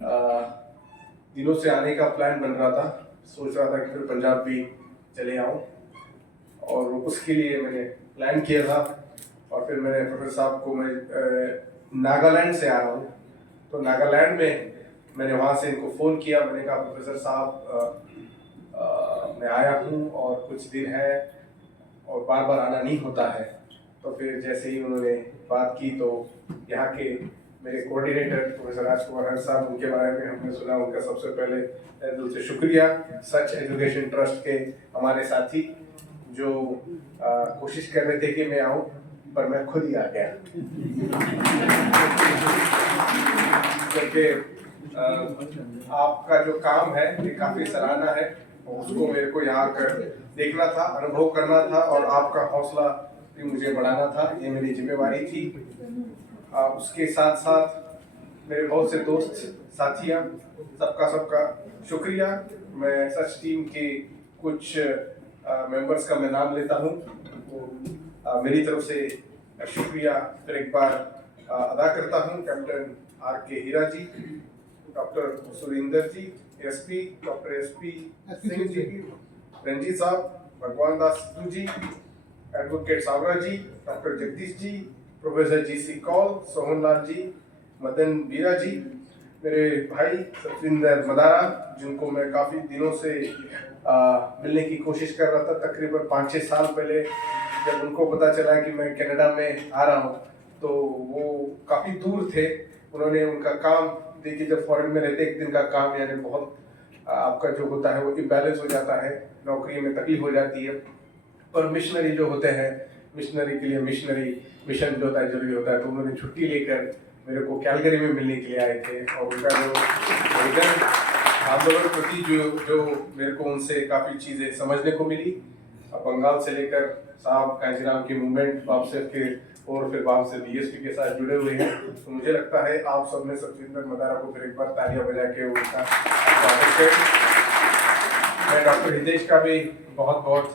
दिनों से आने का प्लान बन रहा था। सोच रहा था कि फिर पंजाब भी चले आऊँ, और उसके लिए मैंने प्लान किया था। और फिर मैंने प्रोफेसर साहब को, मैं नागालैंड से आ रहा हूँ, तो नागालैंड में मैंने वहाँ से इनको फ़ोन किया। मैंने कहा प्रोफेसर साहब मैं आया हूँ और कुछ दिन है और बार बार आना नहीं होता है। तो फिर जैसे ही उन्होंने बात की तो यहाँ के मेरे कोऑर्डिनेटर प्रोफेसर राजकुमार हंस साहब, उनके बारे में हमने सुना। उनका सबसे पहले दिल से शुक्रिया। सच एजुकेशन ट्रस्ट के हमारे साथी जो कोशिश कर रहे थे कि मैं आऊँ, पर मैं खुद ही आ गया क्योंकि आपका जो काम है ये काफ़ी सराहना है, और उसको मेरे को यहाँ कर देखना था, अनुभव करना था, और आपका हौसला भी मुझे बढ़ाना था। ये मेरी जिम्मेवारी थी। उसके साथ साथ मेरे बहुत से दोस्त साथियाँ, सबका शुक्रिया। मैं सच टीम के कुछ मेंबर्स का मैं नाम लेता हूँ। तो मेरी तरफ से शुक्रिया फिर एक बार अदा करता हूँ। Captain R.K. हीरा जी, डॉक्टर सुरेंद्र जी, SP doctor SP Singh ji, Ranjit साहब, भगवान दास सिद्धू जी, एडवोकेट सावरा जी, doctor Jagdish ji, professor GC Kaul, Sohan Lal ji, Madan बीरा जी, मेरे भाई सत्येंद्र मदारा, जिनको मैं काफ़ी दिनों से मिलने की कोशिश कर रहा था। तकरीबन 5-6 साल पहले जब उनको पता चला कि मैं कनाडा में आ रहा हूँ, तो वो काफ़ी दूर थे। उन्होंने उनका काम देखिए, जब फॉरेन में रहते एक दिन का काम यानी बहुत आपका जो होता है वो इम्बैलेंस हो जाता है, नौकरी में तकलीफ हो जाती है। पर मिशनरी जो होते हैं, मिशनरी के लिए मिशनरी मिशन जो होता है जरूरी होता है। तो उन्होंने छुट्टी लेकर मेरे को कैलगरी में मिलने के लिए आए थे, और उनका जो आंदोलन प्रति जो मेरे को उनसे काफ़ी चीज़ें समझने को मिली। बंगाल से लेकर साहब कांचीराम की मूवमेंट, वापसे के और फिर वापस BSP के साथ जुड़े हुए हैं। तो मुझे लगता है आप सब ने सत्येंद्र मदारा को फिर एक बार तालियां बजा के उनका स्वागत करें। मैं डॉक्टर हितेश का भी बहुत बहुत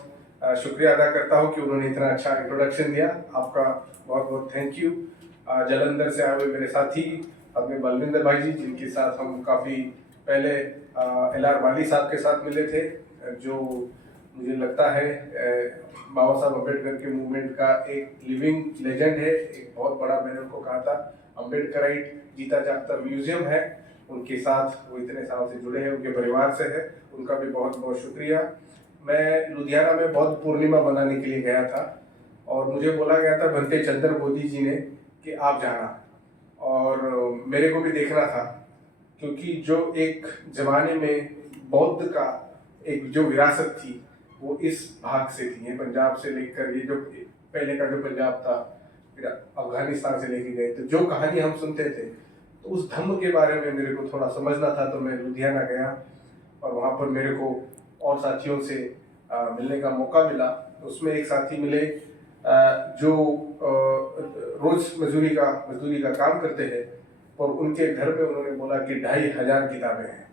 शुक्रिया अदा करता हूं कि उन्होंने इतना अच्छा इंट्रोडक्शन दिया। आपका बहुत बहुत थैंक यू। जालंधर से आए हुए मेरे साथी अपने बलविंदर भाई जी, जिनके साथ हम काफ़ी पहले LR वाली साहब के साथ मिले थे, जो मुझे लगता है बाबा साहब अम्बेडकर के मूवमेंट का एक लिविंग लेजेंड है। एक बहुत बड़ा, मैंने उनको कहा था, अम्बेडकराइट जीता जागता म्यूजियम है। उनके साथ वो इतने साल से जुड़े हैं, उनके परिवार से है, उनका भी बहुत बहुत शुक्रिया। मैं लुधियाना में बौद्ध पूर्णिमा मनाने के लिए गया था, और मुझे बोला गया था बनते चंद्र मोदी जी ने कि आप जाना, और मेरे को भी देखना था, क्योंकि जो एक जमाने में बौद्ध का एक जो विरासत थी वो इस भाग से थी। ये पंजाब से लेकर, ये जो पहले का जो पंजाब था, फिर अफगानिस्तान से लेके गए, तो जो कहानी हम सुनते थे, तो उस धम्म के बारे में मेरे को थोड़ा समझना था। तो मैं लुधियाना गया, और वहाँ पर मेरे को और साथियों से मिलने का मौका मिला। उसमें एक साथी मिले जो रोज मजदूरी का काम करते हैं, और उनके घर में उन्होंने बोला कि 2500 किताबें हैं।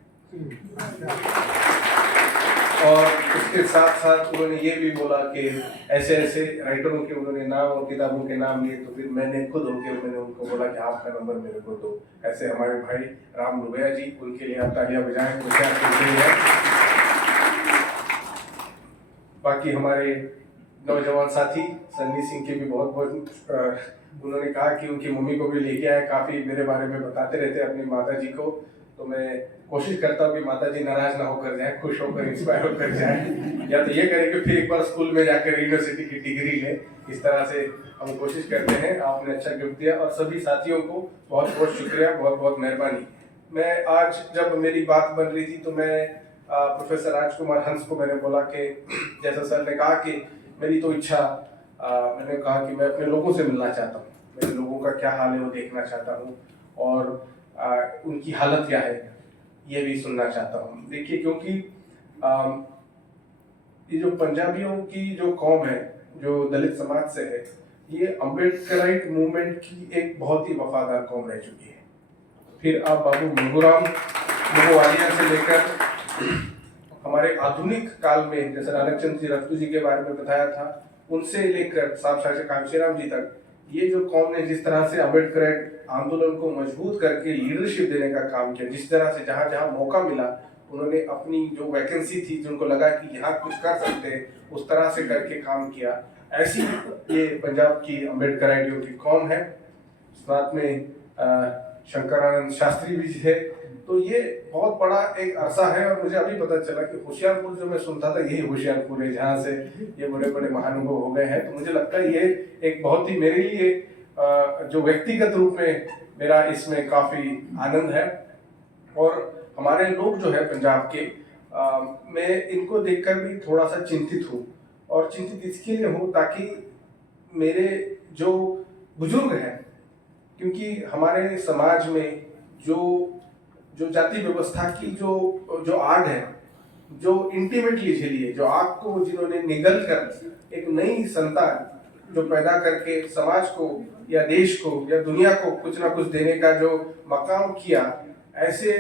और उसके साथ साथ उन्होंने ये भी बोला कि ऐसे ऐसे राइटरों के उन्होंने नाम और किताबों के नाम लिए। तो फिर मैंने खुद होकर मैंने उनको बोला कि आपका नंबर मेरे को दो। ऐसे हमारे भाई राम रुबैया जी, उनके लिए आप तालियां बजाएं। बाकी हमारे नौजवान साथी सन्नी सिंह के भी बहुत बहुत उन्होंने कहा कि उनकी मम्मी को भी लेके आए, काफ़ी मेरे बारे में बताते रहते अपनी माता जी को। तो मैं कोशिश करता हूँ कि माता जी नाराज ना होकर जाए, खुश होकर इंस्पायर होकर जाए, या तो ये करें कि फिर एक बार स्कूल में जाकर यूनिवर्सिटी की डिग्री ले। इस तरह से हम कोशिश करते हैं। आपने अच्छा गिफ्ट दिया, और सभी साथियों को बहुत बहुत शुक्रिया, बहुत बहुत मेहरबानी। मैं आज जब मेरी बात बन रही थी, तो मैं प्रोफेसर राजकुमार हंस को मैंने बोला कि जैसा सर ने कहा कि मेरी तो इच्छा, मैंने कहा कि मैं अपने लोगों से मिलना चाहता हूँ, मेरे लोगों का क्या हाल है वो देखना चाहता हूँ, और उनकी हालत क्या है ये भी सुनना चाहता हूँ। देखिए, क्योंकि ये जो पंजाबियों की जो कौम है, जो दलित समाज से है, ये अम्बेडकराइट मूवमेंट की एक बहुत ही वफादार कौम रह चुकी है। फिर आप बाबू मंगूराम मंगूवालिया से लेकर हमारे आधुनिक काल में, जैसे नानक चंद जी रफ्तू जी के बारे में बताया था, उनसे लेकर साहब शाह कांशीराम जी तक, ये जो कौम ने जिस तरह से अम्बेडकर आंदोलन को मजबूत करके लीडरशिप देने का काम किया, जिस तरह से जहाँ जहाँ मौका मिला उन्होंने अपनी जो वैकेंसी थी, जिनको लगा कि यहाँ कुछ कर सकते हैं, उस तरह से करके काम किया। ऐसी ये पंजाब की अम्बेडकराइटियों की कौम है। साथ में शंकरानंद शास्त्री भी है। तो ये बहुत बड़ा एक अरसा है। और मुझे अभी पता चला कि होशियारपुर जो मैं सुनता था यही होशियारपुर है जहाँ से ये बड़े बड़े महानुभव हो गए हैं। तो मुझे लगता है ये एक बहुत ही मेरे लिए जो व्यक्तिगत रूप में मेरा इसमें काफी आनंद है। और हमारे लोग जो है पंजाब के, मैं इनको देखकर भी थोड़ा सा चिंतित हूँ। और चिंतित इसके लिए हूँ ताकि मेरे जो बुजुर्ग हैं, क्योंकि हमारे समाज में जो जाति व्यवस्था की जो आग है, जो इंटीमेटली झेली है, जो आग को जिन्होंने निगल कर एक नई संतान जो पैदा करके समाज को या देश को या दुनिया को कुछ ना कुछ देने का जो मकाम किया, ऐसे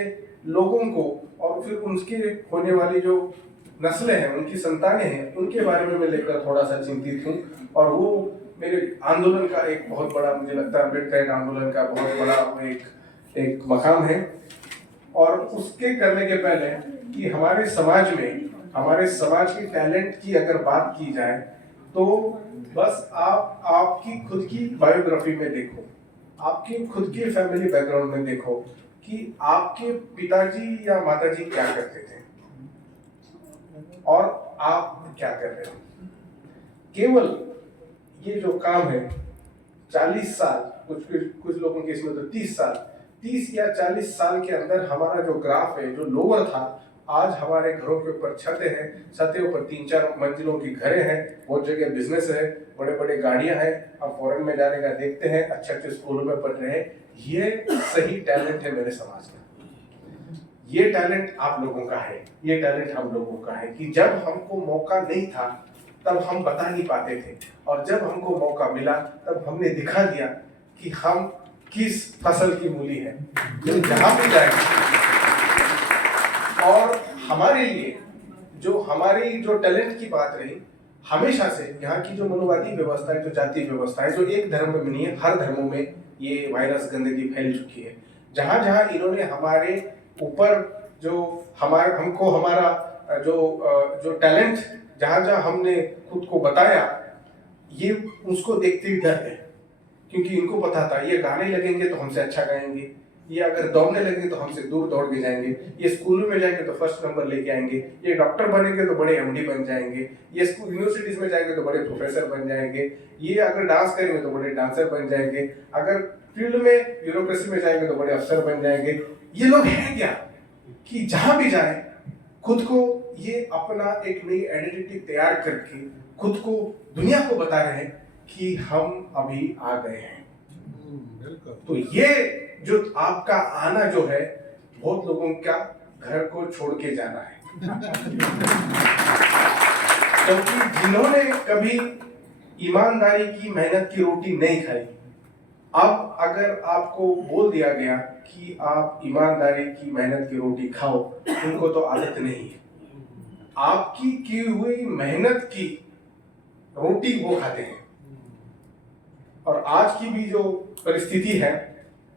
लोगों को और फिर उनके होने वाली जो नस्लें हैं, उनकी संतानें हैं, उनके बारे में मैं लेकर थोड़ा सा चिंतित हूँ। और वो मेरे आंदोलन का एक बहुत बड़ा, मुझे लगता है अम्बेडकर आंदोलन का बहुत बड़ा एक मकाम है। और उसके करने के पहले कि हमारे समाज में, हमारे समाज के टैलेंट की अगर बात की जाए तो बस आप आपकी खुद की बायोग्राफी में देखो, आपके खुद के फैमिली बैकग्राउंड में देखो कि आपके पिताजी या माताजी क्या करते थे और आप क्या कर रहे हो। केवल ये जो काम है 40 साल, कुछ लोगों के इसमें तो 30 साल, 30 या 40 साल के अंदर हमारा जो ग्राफ है, जो लोअर था, आज हमारे घरों के ऊपर छतें हैं, छतें ऊपर 3-4 मंजिलों की घरें हैं, बहुत जगह बिजनेस है, बड़े बड़े गाड़ियां हैं, हम फॉरेन में जाने का देखते हैं, अच्छे अच्छे स्कूलों में पढ़ रहे हैं। ये सही टैलेंट है मेरे समाज का। ये टैलेंट आप लोगों का है, ये टैलेंट हम लोगों का है कि जब हमको मौका नहीं था तब हम बता नहीं पाते थे, और जब हमको मौका मिला तब हमने दिखा दिया कि हम किस फसल की मूली है जो जहां भी जाएगी। और हमारे लिए जो हमारी जो टैलेंट की बात रही, हमेशा से यहाँ की जो मनोवादी व्यवस्था है, जो जाति व्यवस्था है, जो एक धर्म में नहीं है, हर धर्मों में ये वायरस गंदगी फैल चुकी है। जहां जहां इन्होंने हमारे ऊपर जो हमको हमारा जो टैलेंट, जहां जहां हमने खुद को बताया, ये उसको देखते ही डर है, क्योंकि इनको पता था ये गाने लगेंगे तो हमसे अच्छा गाएंगे, ये अगर दौड़ने लगेंगे तो हमसे दूर दौड़ के जाएंगे, ये स्कूलों में जाएंगे तो फर्स्ट नंबर लेके आएंगे, ये डॉक्टर बनेंगे तो बड़े एमडी बन जाएंगे, ये स्कूल यूनिवर्सिटीज में जाएंगे तो बड़े प्रोफेसर बन जाएंगे, ये अगर डांस करेंगे तो बड़े डांसर बन जाएंगे, अगर फील्ड में ब्यूरोक्रेसी में जाएंगे तो बड़े अफसर बन जाएंगे। ये लोग हैं क्या कि जहां भी जाए खुद को ये अपना एक नई आइडेंटिटी तैयार करके खुद को दुनिया को बता रहे हैं कि हम अभी आ गए हैं। तो ये जो आपका आना जो है, बहुत लोगों का घर को छोड़ के जाना है। क्योंकि जिन्होंने कभी ईमानदारी की मेहनत की रोटी नहीं खाई, अब अगर आपको बोल दिया गया कि आप ईमानदारी की मेहनत की रोटी खाओ, उनको तो आदत नहीं है। आपकी की हुई मेहनत की रोटी वो खाते हैं। और आज की भी जो परिस्थिति है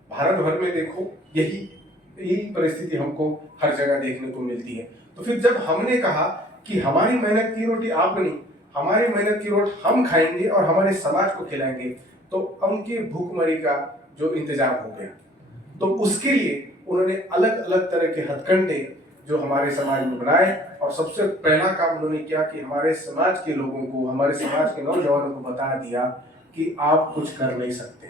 भारत भर में, देखो यही परिस्थिति हमको हर जगह देखने को मिलती है। तो फिर जब हमने कहा कि हमारी मेहनत की रोटी आप नहीं, हमारी मेहनत की रोटी हम खाएंगे और हमारे समाज को खिलाएंगे, तो उनके भूखमरी का जो इंतजाम हो गया। तो उसके लिए उन्होंने अलग अलग तरह के हथकंडे जो हमारे समाज में बनाए, और सबसे पहला काम उन्होंने किया कि हमारे समाज के लोगों को, हमारे समाज के नौजवानों को बता दिया कि आप कुछ कर नहीं सकते।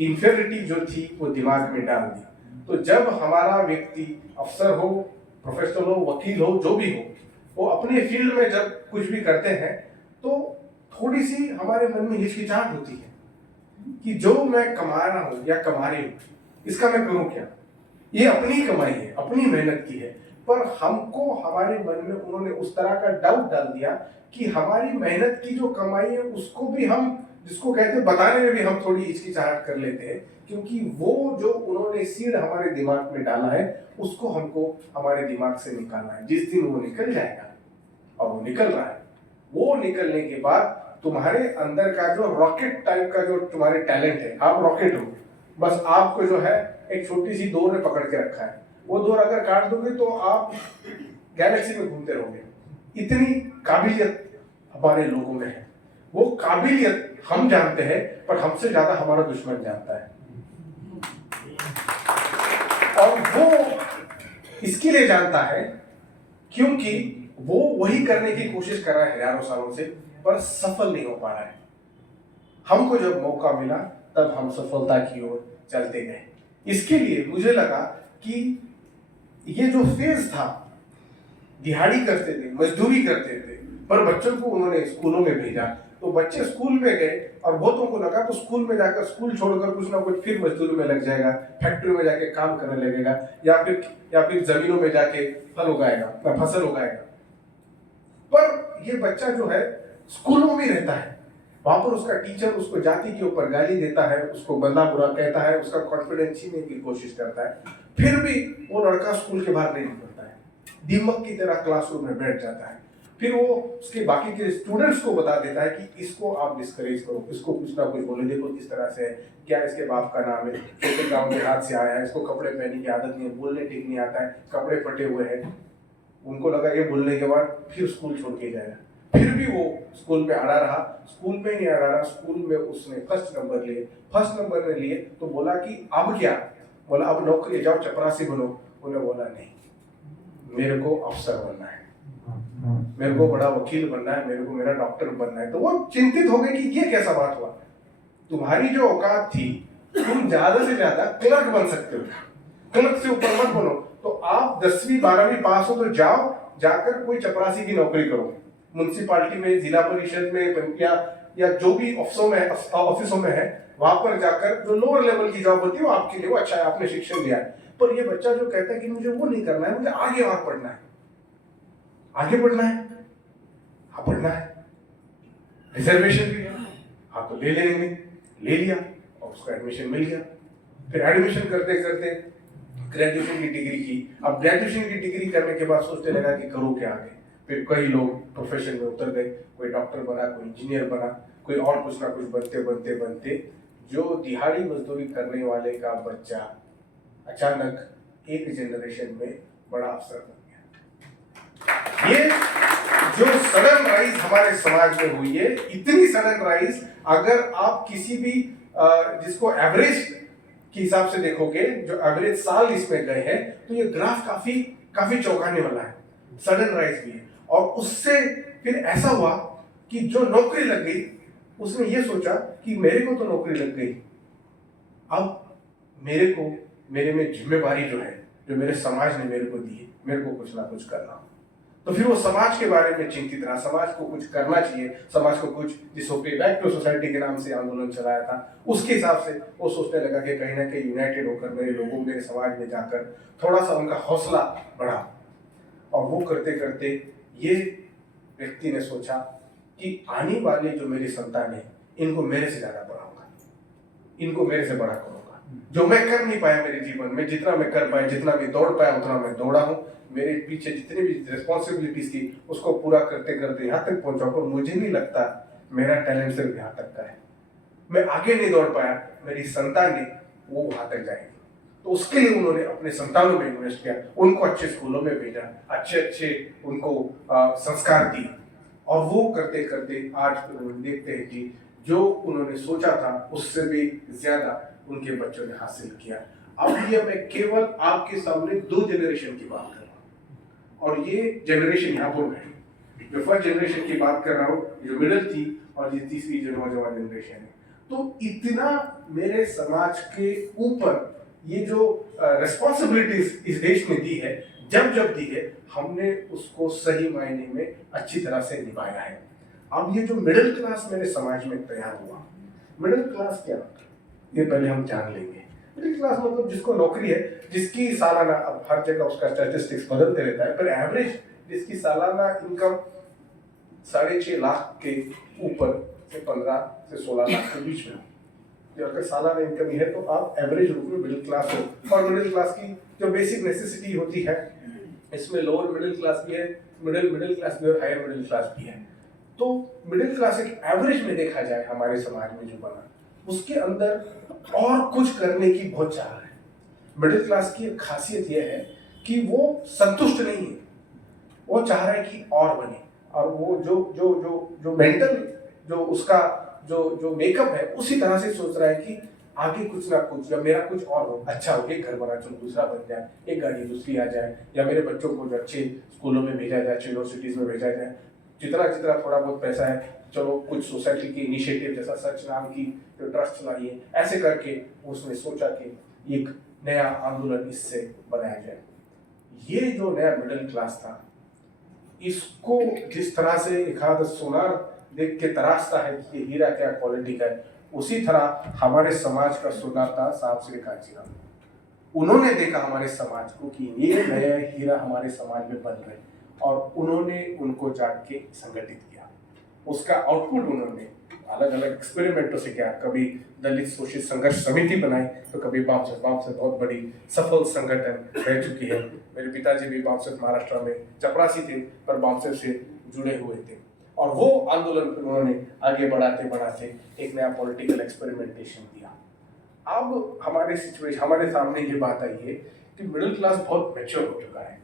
इंफेरिटी जो थी वो दिमाग में डाल दी। तो जब हमारा व्यक्ति अफसर हो, प्रोफेसर हो, वकील हो, जो भी हो, वो अपने फील्ड में जब कुछ भी करते हैं तो थोड़ी सी हमारे मन में हिचकिचाहट होती है कि जो मैं कमा रहा हूं या कमा रही हूं, इसका मैं करूं क्या? ये अपनी कमाई है, अपनी मेहनत की है। पर हमको हमारे मन में उन्होंने उस तरह का डाउट डाल दिया कि हमारी मेहनत की जो कमाई है उसको भी हम, जिसको कहते हैं, बताने में भी हम थोड़ी हिचकिचाहट कर लेते हैं, क्योंकि वो जो उन्होंने सीड हमारे दिमाग में डाला है उसको हमको हमारे दिमाग से निकालना है। जिस दिन वो निकल जाएगा, और वो निकल रहा है, वो निकलने के बाद तुम्हारे अंदर का जो रॉकेट टाइप का जो तुम्हारे टैलेंट है, आप रॉकेट हो, बस आपको जो है एक छोटी सी डोर ने पकड़ के रखा है। वो डोर अगर काट दोगे तो आप गैलेक्सी में घूमते रहोगे। इतनी काबिलियत हमारे लोगों में है। वो काबिलियत हम जानते हैं, पर हमसे ज्यादा हमारा दुश्मन जानता है। और वो इसके लिए जानता है क्योंकि वो वही करने की कोशिश कर रहा है हजारों सालों से, पर सफल नहीं हो पा रहा है। हमको जब मौका मिला तब हम सफलता की ओर चलते गए। इसके लिए मुझे लगा कि ये जो फेज था, दिहाड़ी करते थे, मजदूरी करते थे, पर बच्चों को उन्होंने स्कूलों में भेजा, तो बच्चे स्कूल में गए और बहुतों को लगा तो स्कूल में जाकर, स्कूल छोड़कर कुछ ना कुछ फिर मजदूरी में लग जाएगा, फैक्ट्री में जाके काम करने लगेगा, या फिर जमीनों में जाके फल उगाएगा, फसल उगाएगा। पर ये बच्चा जो है स्कूलों में रहता है, वहां पर उसका टीचर उसको जाति के ऊपर गाली देता है, उसको बंदा बुरा कहता है, उसका कॉन्फिडेंस छीनने की कोशिश करता है, फिर भी वो लड़का स्कूल के बाहर नहीं निकलता है, दीमक की तरह क्लासरूम में बैठ जाता है। फिर वो उसके बाकी के स्टूडेंट्स को बता देता है कि इसको आप डिस्करेज करो, इसको कुछ ना कुछ बोले, देखो किस तरह से है, क्या इसके बाप का नाम है, छोटे गांव के हाथ से आया है, इसको कपड़े पहनने की आदत नहीं है, बोलने ठीक नहीं आता है, कपड़े फटे हुए हैं। उनको लगा ये बोलने के बाद फिर स्कूल छोड़ के जाएगा। फिर भी वो स्कूल में अड़ा रहा, स्कूल में नहीं अड़ा रहा, स्कूल में उसने फर्स्ट नंबर लिए। फर्स्ट नंबर ने लिए तो बोला कि अब क्या, बोला अब नौकरी जाओ, चपरासी बनो। उन्हें बोला नहीं, मेरे को अफसर बनना है, मेरे को बड़ा वकील बनना है, मेरे को मेरा डॉक्टर बनना है। तो वो चिंतित हो गए कि ये कैसा बात हुआ, तुम्हारी जो औकात थी, तुम ज्यादा से ज्यादा क्लर्क बन सकते हो, क्लर्क से ऊपर मत बनो। तो आप 10वीं 12वीं पास हो तो जाओ, जाकर कोई चपरासी की नौकरी करो, म्युनिसिपालिटी में, जिला परिषद में, या जो भी ऑफिसों में है, वहां पर जाकर जो लोअर लेवल की जॉब होती है वो आपके लिए वो अच्छा है, आपने शिक्षण दिया है। पर ये बच्चा जो कहता है कि मुझे वो नहीं करना है, मुझे आगे और पढ़ना है, आगे बढ़ना है, हाँ पढ़ना है, रिजर्वेशन भी है, हाँ तो ले लेंगे, ले लिया और उसका एडमिशन मिल गया। फिर एडमिशन करते करते ग्रेजुएशन की डिग्री की। अब ग्रेजुएशन की डिग्री करने के बाद सोचने लगा कि करूँ क्या आगे। फिर कई लोग प्रोफेशन में उतर गए, कोई डॉक्टर बना, कोई इंजीनियर बना, कोई और कुछ ना कुछ बनते बनते बनते जो दिहाड़ी मजदूरी करने वाले का बच्चा अचानक एक जनरेशन में बड़ा अफसर बन गया। ये जो सडन राइज हमारे समाज में हुई है, इतनी सडन राइज, अगर आप किसी भी जिसको एवरेज के हिसाब से देखोगे, जो एवरेज साल इसमें गए हैं, तो ये ग्राफ काफी चौंकाने वाला है, सडन राइज भी है। और उससे फिर ऐसा हुआ कि जो नौकरी लग गई, उसने ये सोचा कि मेरे को तो नौकरी लग गई, अब मेरे में जिम्मेवारी जो है, जो मेरे समाज ने मेरे को दी है, मेरे को कुछ ना कुछ करना। तो फिर वो समाज के बारे में चिंतित रहा, समाज को कुछ करना चाहिए, समाज को कुछ, जिसको पे बैक टू सोसाइटी के नाम से आंदोलन चलाया था, उसके हिसाब से वो सोचने लगा कि कहीं ना कहीं यूनाइटेड होकर मेरे लोगों, मेरे समाज में जाकर थोड़ा सा उनका हौसला बढ़ा। और वो करते करते ये व्यक्ति ने सोचा कि आने वाले जो मेरी संतान है, इनको मेरे से ज्यादा पढ़ाऊंगा, इनको मेरे से बड़ा करूंगा। जो मैं कर नहीं पाया मेरे जीवन में, जितना मैं कर पाया, जितना मैं दौड़ पाया, उतना मैं दौड़ा हूँ। मेरे पीछे जितनी भी रिस्पॉन्सिबिलिटीज थी, उसको पूरा करते करते यहाँ तक पहुंचा। पर मुझे नहीं लगता मेरा टैलेंट सिर्फ यहाँ तक का है, मैं आगे नहीं दौड़ पाया, मेरी संतान ने वो वहां तक जाएगी। तो उसके लिए उन्होंने अपने संतानों में इन्वेस्ट किया, उनको अच्छे स्कूलों में भेजा, अच्छे उनको संस्कार दिए। और वो करते करते आज देखते हैं कि जो उन्होंने सोचा था उससे भी ज्यादा उनके बच्चों ने हासिल किया। अब ये मैं केवल आपके सामने 2 जनरेशन की बात कर रहा हूँ, और ये जनरेशन यहाँ पर है। जो फर्स्ट जनरेशन की बात कर रहा हूँ, जो मिडिल थी, और ये तीसरी जो नौजवान जनरेशन है। तो इतना मेरे समाज के ऊपर ये जो रिस्पॉन्सिबिलिटीज इस देश ने दी है, जब दी है, हमने उसको सही मायने में अच्छी तरह से निभाया है। अब ये जो मिडिल क्लास मेरे समाज में तैयार हुआ, मिडिल क्लास क्या, ये पहले हम जान लेंगे। मिडिल क्लास मतलब जिसको नौकरी है, जिसकी सालाना, अब हर जगह उसका स्टैटिस्टिक्स बदलते रहता है, पर एवरेज जिसकी सालाना इनकम 6.5 लाख के ऊपर से 15 से 16 लाख के बीच में, अगर सालाना इनकम ही है तो आप एवरेज रूप में मिडिल क्लास हो। और मिडिल क्लास की जो बेसिक नेसेसिटी होती है, इसमें लोअर मिडिल क्लास भी है, मिडिल क्लास भी और हायर मिडिल क्लास भी है। तो मिडिल क्लास एक एवरेज में देखा जाए हमारे समाज में जो बना, उसके अंदर और कुछ करने की बहुत चाह है। मिडिल क्लास की एक खासियत यह है कि वो संतुष्ट नहीं है, वो चाह रहा है कि और बने, और वो जो जो जो जो मेंटल जो उसका जो जो मेकअप है उसी तरह से सोच रहा है कि आगे कुछ ना कुछ, या मेरा कुछ और हो, अच्छा हो, एक घर बना चलो दूसरा बन जाए, एक गाड़ी दूसरी आ जाए, या मेरे बच्चों को अच्छे स्कूलों में भेजा जाए, अच्छी यूनिवर्सिटीज में भेजा जाए, जितना जितना थोड़ा बहुत पैसा है चलो कुछ सोसाइटी की इनिशिएटिव जैसा सच नाम की जो ट्रस्ट चलाइए, ऐसे करके उसने सोचा कि एक नया आंदोलन इससे बनाया जाए। ये जो नया मिडिल क्लास था, इसको जिस तरह से एक आध सोनार देख के तराशता है कि हीरा क्या क्वालिटी का है, उसी तरह हमारे समाज का सोनार था साहब श्री कांचीराम। उन्होंने देखा हमारे समाज को कि ये नया हीरा हमारे समाज में बन रहे, और उन्होंने उनको जाग के संगठित किया। उसका आउटपुट उन्होंने अलग अलग एक्सपेरिमेंटों से किया। कभी दलित शोषित संघर्ष समिति बनाई, तो कभी बामसेफ बहुत बड़ी सफल संगठन रह चुकी है। मेरे पिताजी भी बामसेफ महाराष्ट्र में चपरासी थे, पर बामसेफ से जुड़े हुए थे, और वो आंदोलन उन्होंने आगे बढ़ाते बढ़ाते एक नया पॉलिटिकल एक्सपेरिमेंटेशन दिया। अब हमारे सामने ये बात आई है कि मिडिल क्लास बहुत मैच्योर हो चुका है,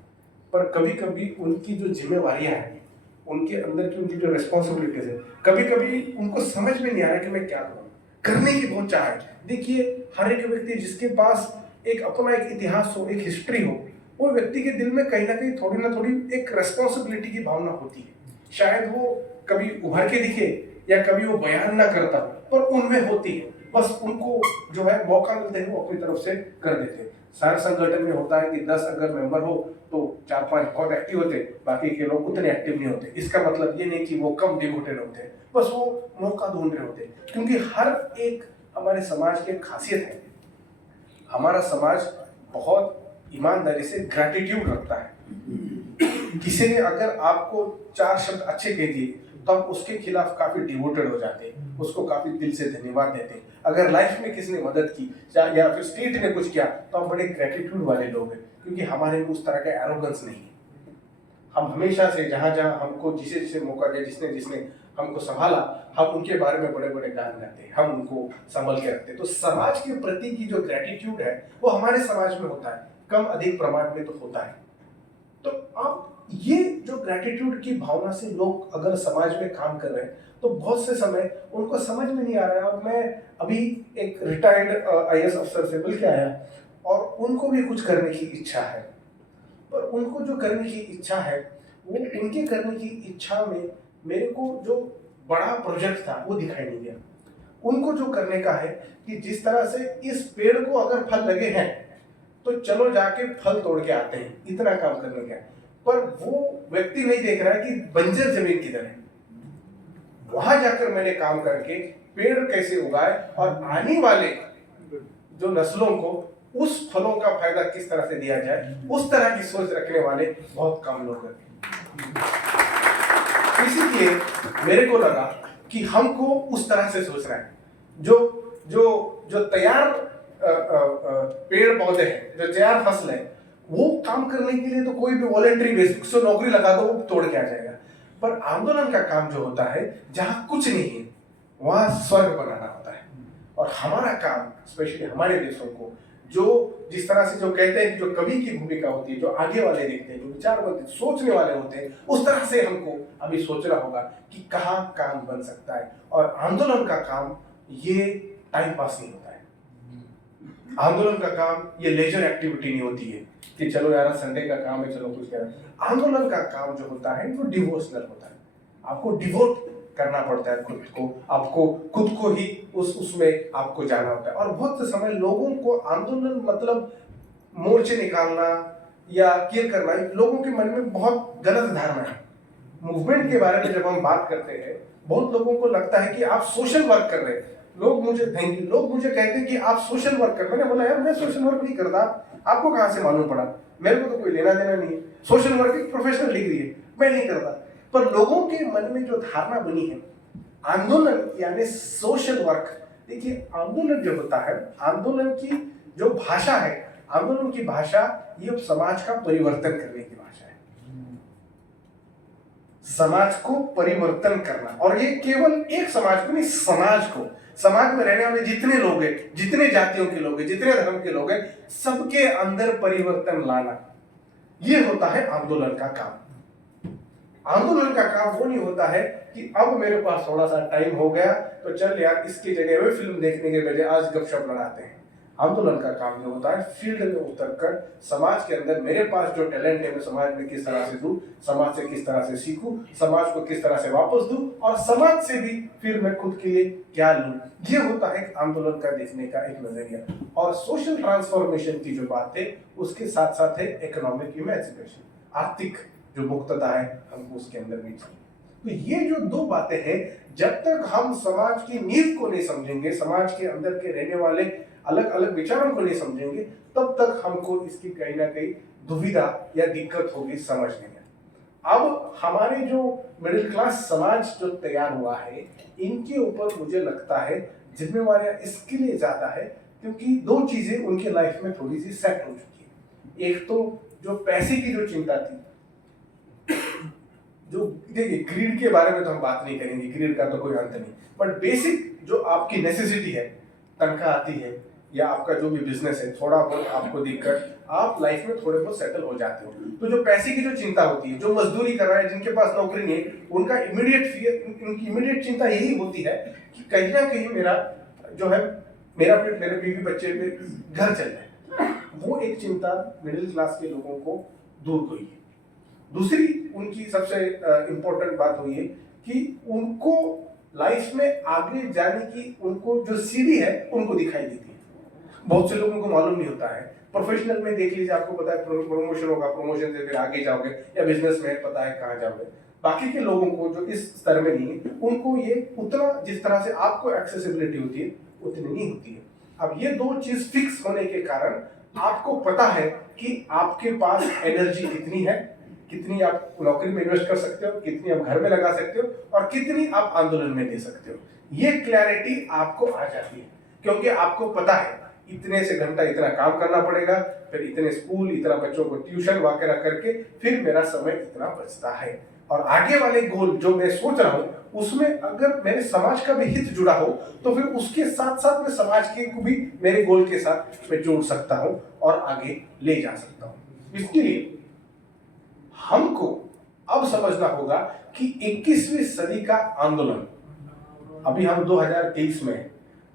पर कभी कभी उनकी जो जिम्मेवारियां हैं, उनके अंदर की उनकी जो रिस्पॉन्सिबिलिटीज है, कभी कभी उनको समझ में नहीं आ रहा कि मैं क्या करूं। करने की बहुत चाह है। देखिए, हर एक व्यक्ति जिसके पास एक अपना एक इतिहास हो, एक हिस्ट्री हो, वो व्यक्ति के दिल में कहीं ना कहीं थोड़ी ना थोड़ी एक रेस्पॉन्सिबिलिटी की भावना होती है। शायद वो कभी उभर के दिखे या कभी वो बयान ना करता, पर उनमें होती है। बस उनको जो है मौका मिलते हैं वो अपनी तरफ से कर देते हैं। सारे संगठन में होता है कि 10 अगर मेंबर हो तो 4-5 बहुत एक्टिव होते, बाकी के लोग उतने एक्टिव नहीं होते। इसका मतलब ये नहीं कि वो कम डिवोटेड होते, बस वो मौका ढूंढ रहे होते। क्योंकि हर एक हमारे समाज की खासियत है, हमारा समाज बहुत ईमानदारी से ग्रैटिट्यूड रखता है। किसी ने अगर आपको 4 शब्द अच्छे कह दिए तो हम उसके खिलाफ काफी डिवोटेड हो जाते हैं, उसको काफी दिल से धन्यवाद देते हैं। अगर लाइफ में किसी ने मदद की या फिर स्टेट ने कुछ किया तो हम बड़े ग्रेटिट्यूड वाले लोग हैं, क्योंकि हमारे में उस तरह का एरोगेंस नहीं है। हम हमेशा से जहां जहां हमको जिसे जिसे मौका दिया, जिसने जिसने हमको संभाला, हम उनके बारे में बड़े बड़े गान गाते हैं, हम उनको संभल के रखते हैं। तो समाज के प्रति की जो ग्रेटिट्यूड है वो हमारे समाज में होता है, कम अधिक प्रमाण में तो होता है। तो अब ये जो ग्रेटिट्यूड की भावना से लोग अगर समाज में काम कर रहे हैं तो बहुत से समय उनको समझ में नहीं आ रहा है। और मैं अभी एक रिटायर्ड आईएएस अफसर से मिल के आया, और उनको भी कुछ करने की इच्छा है, पर उनको जो करने की इच्छा है वो उनके करने की इच्छा में मेरे को जो बड़ा प्रोजेक्ट था वो दिखाई नहीं दिया। उनको जो करने का है कि जिस तरह से इस पेड़ को अगर फल लगे हैं तो चलो जाके फल तोड़ के आते हैं, इतना काम करने का है। पर वो व्यक्ति नहीं देख रहा है कि बंजर जमीन किधर है, वहां जाकर मैंने काम करके पेड़ कैसे उगाए और आने वाले जो नस्लों को उस फलों का फायदा किस तरह से दिया जाए, उस तरह की सोच रखने वाले बहुत कम लोग हैं। इसीलिए मेरे को लगा कि हमको उस तरह से सोचना है। जो जो जो तैयार पेड़ पौधे हैं, जो तैयार फसल है, वो काम करने के लिए तो कोई भी वॉलेंटरी बेसिस से नौकरी लगा दो वो तोड़ के आ जाएगा। पर आंदोलन का काम जो होता है, जहां कुछ नहीं है वहां स्वर्ग बनाना होता है। और हमारा काम स्पेशली हमारे देशों को जो जिस तरह से जो कहते हैं जो कवि की भूमिका होती है, जो आगे वाले देखते हैं, जो विचारवंत सोचने वाले होते हैं, उस तरह से हमको अभी सोचना होगा कि कहाँ काम बन सकता है। और आंदोलन का काम ये टाइम पास नहीं होता है। आंदोलन का काम ये लेजर एक्टिविटी नहीं होती है कि चलो यार संडे का काम है चलो कुछ करें। आंदोलन का काम जो होता है वो डिवोशनल होता है। आपको डिवोट करना पड़ता है खुद को, आपको खुद को ही उसमें आपको जाना होता है। और बहुत से समय लोगों को आंदोलन मतलब मोर्चे निकालना या किल करना, लोगों के मन में बहुत गलत धारणा है। मूवमेंट के बारे में जब हम बात करते हैं, बहुत लोगों को लगता है कि आप सोशल वर्क कर रहे हैं। लोग मुझे कहते हैं कि आप सोशल वर्क कर रहे हैं। मैंने बोला यार मैं सोशल वर्क नहीं करता, आपको कहां से मालूम पड़ा? मेरे को तो कोई लेना देना नहीं है, सोशल वर्क एक प्रोफेशनल डिग्री है, मैं नहीं करता। पर लोगों के मन में जो धारणा बनी है आंदोलन यानी सोशल वर्क, देखिए आंदोलन जो होता है, आंदोलन की जो भाषा है, आंदोलन की भाषा ये समाज का परिवर्तन करने की भाषा है। समाज को परिवर्तन करना, और ये केवल एक समाज को नहीं, समाज को, समाज में रहने वाले जितने लोग हैं, जितने जातियों के लोग हैं, जितने धर्म के लोग हैं, सबके अंदर परिवर्तन लाना, ये होता है आंदोलन का काम। आंदोलन का काम वो नहीं होता है कि अब मेरे पास थोड़ा सा टाइम हो गया तो चल यार इसकी जगह में फिल्म देखने के बजाय आज गपशप लड़ाते हैं। आंदोलन का काम ये होता है फील्ड में उतरकर समाज के अंदर मेरे पास जो टैलेंट है मैं समाज में किस तरह से दूं, समाज से किस तरह से सीखूं, समाज को किस तरह से वापस दूं, और समाज से भी फिर मैं खुद के लिए क्या लूं। ये होता है आंदोलन का देखने का एक नजरिया। और सोशल ट्रांसफॉर्मेशन की जो बात है उसके साथ साथ है इकोनॉमिक इमेंसिपेशन, आर्थिक जो मुक्तता है हमको उसके अंदर भी चाहिए। तो ये जो दो बातें हैं, जब तक हम समाज की नींव को नहीं समझेंगे, समाज के अंदर के रहने वाले अलग अलग विचारों को नहीं समझेंगे, तब तक हमको इसकी कहीं ना कहीं दुविधा या दिक्कत होगी समझने में। अब हमारे जो मिडिल क्लास समाज जो तैयार हुआ है, इनके ऊपर मुझे लगता है जिम्मेवारियां इसके लिए ज्यादा है क्योंकि दो चीजें उनके लाइफ में थोड़ी सी सेट हो चुकी है। एक तो जो पैसे की जो चिंता थी, जो देखिए ग्रीड के बारे में तो हम बात नहीं करेंगे, ग्रीड का तो कोई अंत नहीं, बट बेसिक जो आपकी नेसेसिटी है, तनख्वाह आती है या आपका जो भी बिजनेस है, थोड़ा बहुत आपको दिक्कत, आप लाइफ में थोड़े बहुत सेटल हो जाते हो। तो जो पैसे की जो चिंता होती है, जो मजदूरी कर रहा है, जिनके पास नौकरी नहीं है, उनका उनकी इमीडिएट चिंता यही होती है कि कहीं ना कहीं मेरा जो है मेरे बीवी बच्चे पे घर चल जाए। वो एक चिंता मिडिल क्लास के लोगों को दूर हुई है। दूसरी उनकी सबसे इम्पोर्टेंट बात हुई है कि उनको लाइफ में आगे जाने की उनको जो सीढ़ी है उनको दिखाई देती है। बहुत से लोगों को मालूम नहीं होता है। प्रोफेशनल में देख लीजिए, आपको पता है प्रमोशन होगा, प्रमोशन से फिर आगे जाओगे, या बिजनेस में पता है कहाँ जाओगे। बाकी के लोगों को जो इस स्तर में नहीं है, उनको ये उतना जिस तरह से आपको एक्सेसिबिलिटी होती है उतनी नहीं होती है। अब ये दो चीज फिक्स होने के कारण आपको पता है कि आपके पास एनर्जी कितनी है, कितनी आप नौकरी में इन्वेस्ट कर सकते हो, कितनी आप घर में लगा सकते हो, और कितनी आप आंदोलन में दे सकते हो। ये क्लैरिटी आपको आ जाती है क्योंकि आपको पता है इतने से घंटा इतना काम करना पड़ेगा, फिर इतने स्कूल, इतना बच्चों को ट्यूशन वगैरह करके फिर मेरा समय इतना बचता है। और आगे वाले गोल जो मैं सोच रहा हूँ उसमें अगर मेरे समाज का भी हित जुड़ा हो तो फिर उसके साथ साथ मैं समाज के को भी मेरे गोल के साथ मैं जोड़ सकता हूँ और आगे ले जा सकता हूँ। इसके लिए हमको अब समझना होगा कि 21वीं सदी का आंदोलन, अभी हम 2023 में,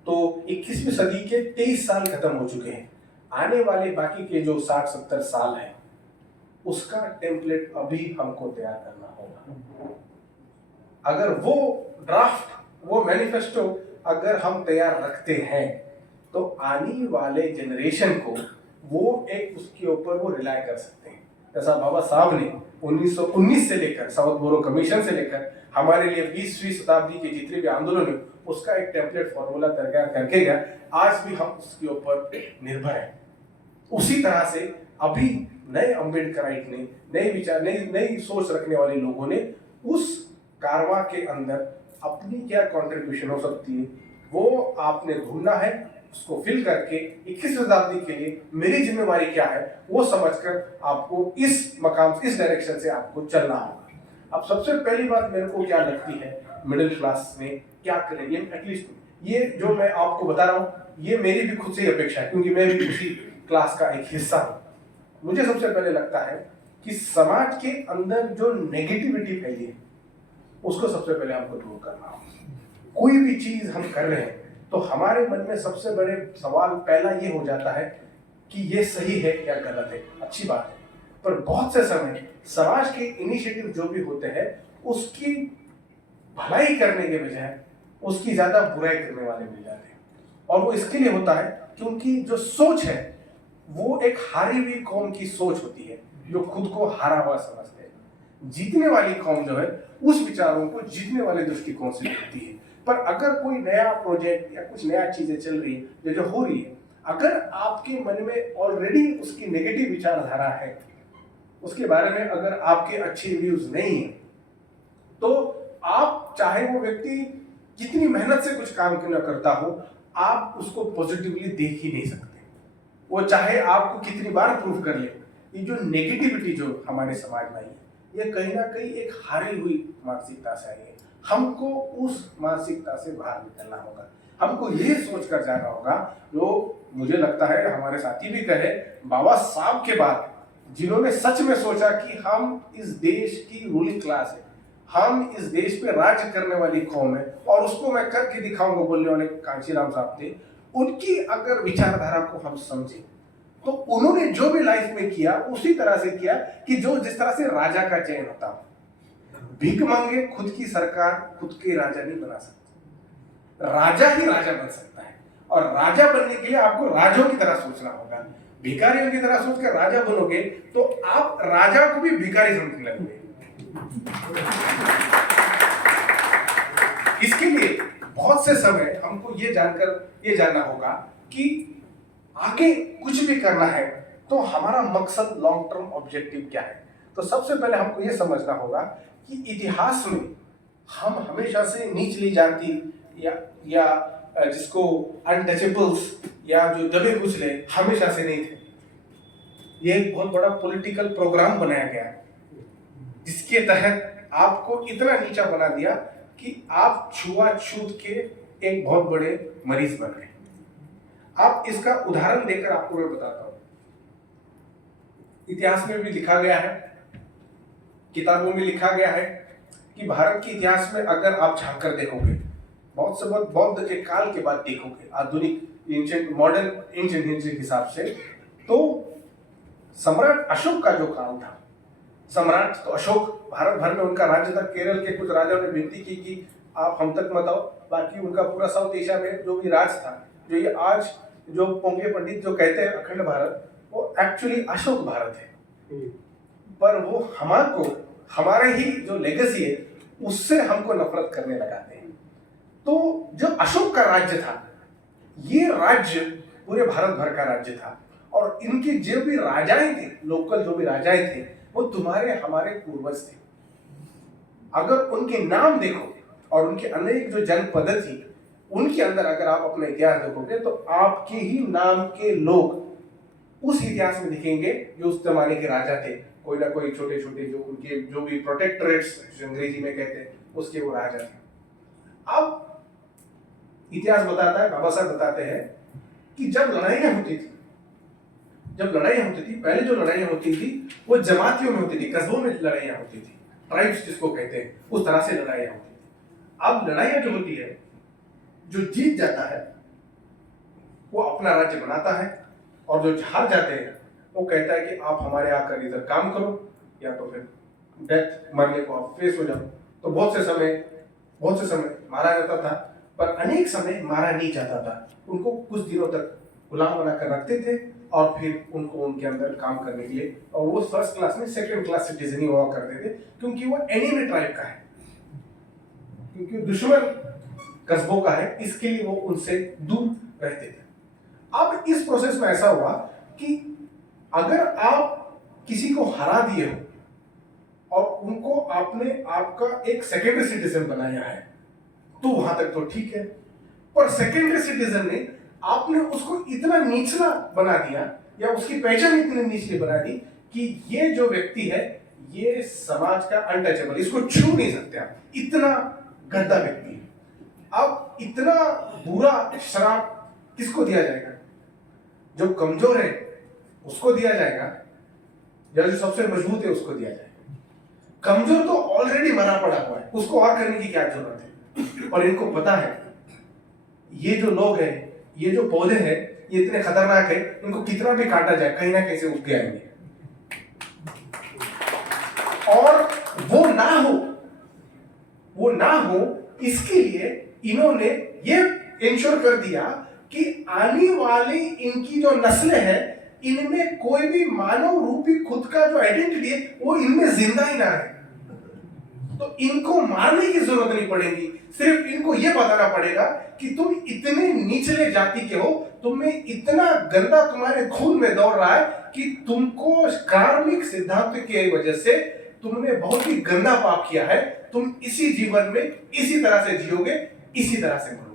तो 21वीं सदी के 23 साल खत्म हो चुके हैं। आने वाले बाकी के जो 60-70 साल हैं उसका टेम्पलेट अभी हमको तैयार करना होगा। अगर वो ड्राफ्ट, वो मैनिफेस्टो अगर हम तैयार रखते हैं तो आने वाले जनरेशन को वो एक उसके ऊपर वो रिलाय कर सकते हैं। जैसा बाबा साहब ने 1919 से लेकर साउथ बोरो कमीशन से लेकर हमारे लिए 20वीं शताब्दी के जितने भी आंदोलन है उसका एक टेम्पलेट फॉर्मूला तैयार करके गया। आज भी हम उसके ऊपर निर्भर हैं। उसी तरह से अभी नए अम्बेडकराइट ने, नए विचार, नई सोच रखने वाले लोगों ने उस कारवां के अंदर अपनी क्या कंट्रीब्यूशन हो सकती है वो आपने ढूंढना है। उसको फिल करके 21वीं शताब्दी के लिए मेरी जिम्मेवारी क्या है वो समझकर आपको इस मकाम, इस डायरेक्शन से आपको चलना होगा। अब सबसे पहली बात मेरे को क्या लगती है, मिडिल क्लास में क्या करें, ये एटलीस्ट ये जो मैं आपको बता रहा हूँ ये मेरी भी खुद से ही अपेक्षा है क्योंकि मैं भी उसी क्लास का एक हिस्सा हूँ। मुझे सबसे पहले लगता है कि समाज के अंदर जो नेगेटिविटी फैली है उसको सबसे पहले हमको दूर करना होगा। कोई भी चीज हम कर रहे हैं तो हमारे मन में सबसे बड़े सवाल पहला ये हो जाता है कि ये सही है या गलत है। अच्छी बात है, पर बहुत से समय समाज के इनिशिएटिव जो भी होते हैं उसकी भलाई करने के बजाय उसकी ज्यादा बुराई करने वाले मिल जाते हैं। और वो इसके लिए होता है क्योंकि जो सोच है वो एक हारी हुई कौम की सोच होती है जो खुद को हारा हुआ समझते हैं। जीतने वाली कौम जो है उस विचारों को जीतने वाले दृष्टिकोण से देखती है। पर अगर कोई नया प्रोजेक्ट या कुछ नया चीजें चल रही है जो हो रही है, अगर आपके मन में ऑलरेडी उसकी नेगेटिव विचारधारा है, उसके बारे में अगर आपके अच्छे व्यूज नहीं है, तो आप चाहे वो व्यक्ति जितनी मेहनत से कुछ काम क्यों ना करता हो, आप उसको पॉजिटिवली देख ही नहीं सकते। वो चाहे आपको कितनी बार प्रूव कर ले, ये जो नेगेटिविटी जो हमारे समाज में आई है ये कहीं ना कहीं एक हारी हुई मानसिकता से आई है। हमको उस मानसिकता से बाहर निकलना होगा, हमको ये सोच कर जाना होगा, जो मुझे लगता है हमारे साथी भी कहे, बाबा साहब के बाद जिन्होंने सच में सोचा कि हम इस देश की रूलिंग क्लास है, हम इस देश पे राज्य करने वाली कौम है और उसको मैं करके दिखाऊंगा बोलने वाले कांशीराम साहब थे, उनकी अगर विचारधारा को हम समझें तो उन्होंने जो भी लाइफ में किया उसी तरह से किया कि जो जिस तरह से राजा का चयन होता, भीख मांगे खुद की सरकार खुद के राजा नहीं बना सकता, राजा ही राजा बन सकता है। और राजा बनने के लिए आपको राजाओं की तरह सोचना होगा। भिखारियों की तरह सोचकर राजा बनोगे तो आप राजा को भी भिखारी समझने लगोगे। इसके लिए बहुत से समय हमको ये जानना होगा कि आगे कुछ भी करना है तो हमारा मकसद लॉन्ग टर्म ऑब्जेक्टिव क्या है। तो सबसे पहले हमको ये समझना होगा कि इतिहास में हम हमेशा से निचली जाति या जिसको अनटचेबल्स या जो दबे कुचले हमेशा से नहीं थे। ये एक बहुत बड़ा पॉलिटिकल प्रोग्राम बनाया गया जिसके तहत आपको इतना नीचा बना दिया कि आप छुआछूत के एक बहुत बड़े मरीज बन गए। आप इसका उदाहरण देकर आपको मैं बताता हूं। इतिहास में भी लिखा गया है, किताबों में लिखा गया है कि भारत के इतिहास में अगर आप झांक कर देखोगे, बहुत से बौद्ध के काल के बाद देखोगे, आधुनिक मॉडर्न एंशिएंट के हिसाब से, तो सम्राट अशोक का जो काल था, सम्राट तो अशोक भारत भर में उनका राज्य था। केरल के कुछ राजाओं ने विनती की कि आप हम तक मत आओ, बाकी उनका पूरा साउथ एशिया में जो भी राज था, जो ये आज जो पोंगे पंडित जो कहते हैं अखंड भारत, वो एक्चुअली अशोक भारत है। पर वो हमारे ही जो लेगेसी है उससे हमको नफरत करने लगाते हैं। तो जो अशोक का राज्य था, ये राज्य पूरे भारत भर का राज्य था और इनके जो भी राजाएं थे, लोकल जो भी राजाएं थे, वो तुम्हारे हमारे पूर्वज थे। अगर उनके नाम देखो और उनके अनेक जो जनपद थी, उनके अंदर अगर आप अपना इतिहास देखोगे तो आपके ही नाम के लोग उस इतिहास में दिखेंगे जो उस जमाने के राजा थे। कोई ना कोई छोटे छोटे जो उनके जो भी प्रोटेक्टरेट्स अंग्रेजी में कहते हैं, उसके वो राजा थे। अब इतिहास बताता है, बाबा साहब बताते हैं कि जब लड़ाइयां होती थी, पहले जो लड़ाइयां होती थी वो जमातियों में होती थी, कस्बों में लड़ाइयां होती थी, ट्राइब्स जिसको कहते हैं, उस तरह से लड़ाइयां होती थी। अब लड़ाइयां जो होती है, जो जीत जाता है वो अपना राज्य बनाता है और जो हार जाते हैं वो कहता है कि आप हमारे आकर इधर काम करो या तो फिर डेथ मरने को आप फेस हो जाओ। तो बहुत से समय मारा जाता था, पर अनेक समय मारा नहीं जाता था। उनको कुछ दिनों तक गुलाम बनाकर रखते थे और फिर उनको उनके अंदर काम करने के लिए, और वो फर्स्ट क्लास में सेकंड क्लास सिटीजन ही हुआ करते थे, क्योंकि वो एनिमी ट्राइब का है, क्योंकि दुश्मन कस्बों का है, इसके लिए वो उनसे दूर रहते थे। अब इस प्रोसेस में ऐसा हुआ कि अगर आप किसी को हरा दिए हो और उनको आपने आपका एक सेकेंडरी सिटीजन बनाया है तो वहां तक तो ठीक है, पर सेकेंडरी सिटीजन ने आपने उसको इतना निचला बना दिया या उसकी पहचान इतनी निचली बना दी कि ये जो व्यक्ति है ये समाज का अनटचेबल, इसको छू नहीं सकते आप, इतना गंदा व्यक्ति है। अब इतना बुरा श्राप किसको दिया जाएगा? जो कमजोर है उसको दिया जाएगा या जो सबसे मजबूत है उसको दिया जाएगा? कमजोर तो ऑलरेडी मरा पड़ा हुआ है, उसको और करने की क्या जरूरत है? और इनको पता है ये जो लोग हैं, ये जो पौधे हैं, ये इतने खतरनाक है, इनको कितना भी काटा जाए कहीं ना कहीं से उग जाएंगे। और वो ना हो इसके लिए इन्होंने ये इंश्योर कर दिया कि आने वाली इनकी जो नस्लें हैं, इनमें कोई भी मानव रूपी खुद का जो आइडेंटिटी है वो इनमें जिंदा ही ना रहे। तो इनको मारने की जरूरत नहीं पड़ेगी, सिर्फ इनको यह बताना पड़ेगा कि तुम इतने निचले जाति के हो, तुम्हें इतना गंदा तुम्हारे खून में दौड़ रहा है कि तुमको कार्मिक सिद्धांत की वजह से तुमने बहुत ही गंदा पाप किया है, तुम इसी जीवन में इसी तरह से जियोगे, इसी तरह से मरोगे।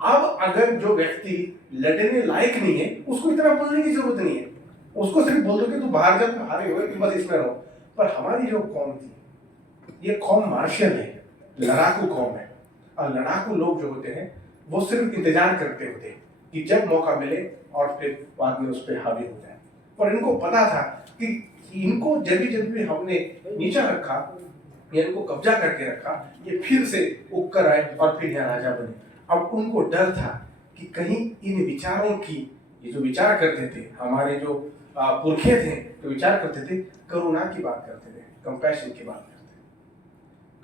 अब अगर जो व्यक्ति लड़ने लायक नहीं है उसको इतना बोलने की जरूरत नहीं है, उसको सिर्फ बोल दो कि तू बाहर जा, तुम हारे हुए, तुम बस इसमें रहो। पर हमारी जो कौम थी, ये कौम मार्शल है, लड़ाकू कौम है। और लड़ाकू लोग जो होते हैं वो सिर्फ इंतजार करते होते हैं कि जब मौका मिले और फिर बाद में उस पर हावी हो जाए। और इनको पता था कि इनको जब भी हमने नीचा रखा या इनको कब्जा करके रखा, ये फिर से उग कर आए और फिर यहाँ राजा बने। अब उनको डर था कि कहीं इन विचारों की, ये जो विचार करते थे हमारे जो पुरखे थे, जो विचार करते थे, करुणा की बात करते थे, कंपैशन की बात करते थे,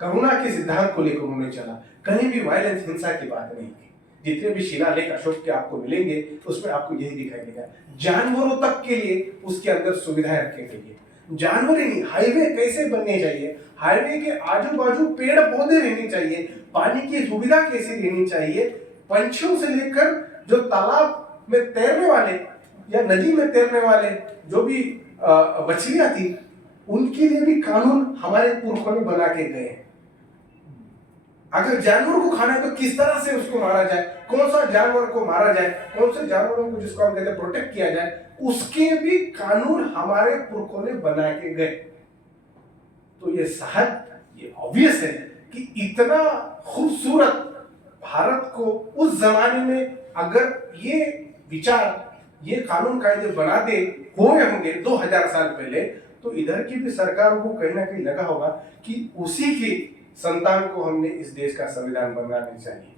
करुणा के सिद्धांत को लेकर उन्होंने चला। कहीं भी वायलेंस, हिंसा की बात नहीं की। जितने भी शिलालेख अशोक के आपको मिलेंगे उसमें आपको यही दिखाई देगा। जानवरों तक के लिए उसके अंदर सुविधाएं रखी गई है। जानवर ही नहीं, हाईवे कैसे बनने चाहिए, हाईवे के आजू बाजू पेड़ पौधे रहने चाहिए, पानी की सुविधा कैसे रहनी चाहिए, पंछियों से लेकर जो तालाब में तैरने वाले या नदी में तैरने वाले जो भी मछलियां थी, उनके लिए भी कानून हमारे पुरखों ने बना के गए हैं। अगर जानवर को खाना है तो किस तरह से उसको मारा जाए, कौन सा जानवर को मारा जाए, कौन से जानवरों को जिसको हम कहते हैं प्रोटेक्ट किया जाए, उसके भी कानून हमारे पुरखों ने बना के गए। तो ये सहज, ये ऑब्वियस है कि इतना खूबसूरत भारत को उस जमाने में अगर ये विचार, ये कानून कायदे बनाते हुए होंगे 2000 साल पहले, तो इधर की भी सरकारों को कहीं ना कहीं लगा होगा कि उसी की संतान को हमने इस देश का संविधान बनाना चाहिए।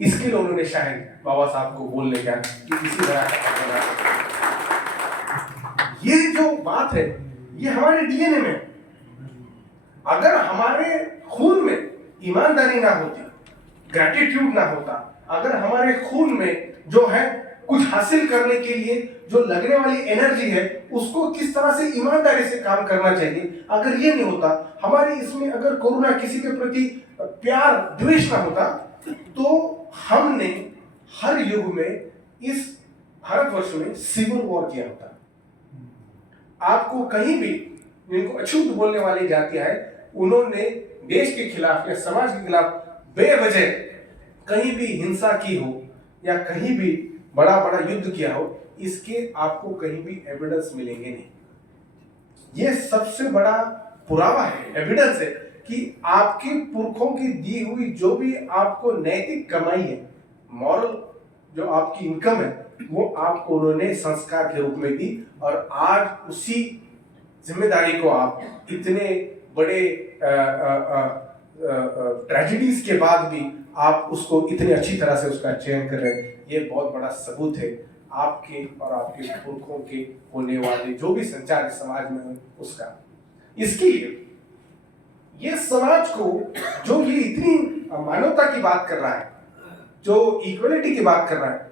इसके लिए उन्होंने शायद बाबा साहब को बोल लिया कि इसी तरह का। ये जो बात है ये हमारे डीएनए में, अगर हमारे खून में ईमानदारी ना होती, ग्रैटिट्यूड ना होता, अगर हमारे खून में जो है कुछ हासिल करने के लिए जो लगने वाली एनर्जी है उसको किस तरह से ईमानदारी से काम करना चाहिए, अगर ये नहीं होता, हमारी इसमें अगर करुणा, किसी के प्रति प्यार, द्वेष ना होता, तो हमने हर युग में इस भारतवर्ष में सिविल वॉर किया होता। आपको कहीं भी जिनको अछूत बोलने वाली जातियां हैं, उन्होंने देश के खिलाफ या समाज के खिलाफ बेवजह कहीं भी हिंसा की हो या कहीं भी बड़ा बड़ा युद्ध किया हो, इसके आपको कहीं भी एविडेंस मिलेंगे नहीं। ये सबसे बड़ा पुरावा है, एविडेंस है कि आपके पुरखों की दी हुई जो भी आपको नैतिक कमाई है, मॉरल जो आपकी इनकम है, वो आपको उन्होंने संस्कार के रूप में दी। और आज उसी जिम्मेदारी को आप इतने बड़े ट्रेजेडीज के बाद भी आप उसको इतनी अच्छी तरह से उसका चयन कर रहे हैं। ये बहुत बड़ा सबूत है आपके और आपके पुरखों के होने वाले जो भी संचार समाज में है उसका। इसके लिए ये समाज को जो ये इतनी मानवता की बात कर रहा है, जो इक्वलिटी की बात कर रहा है,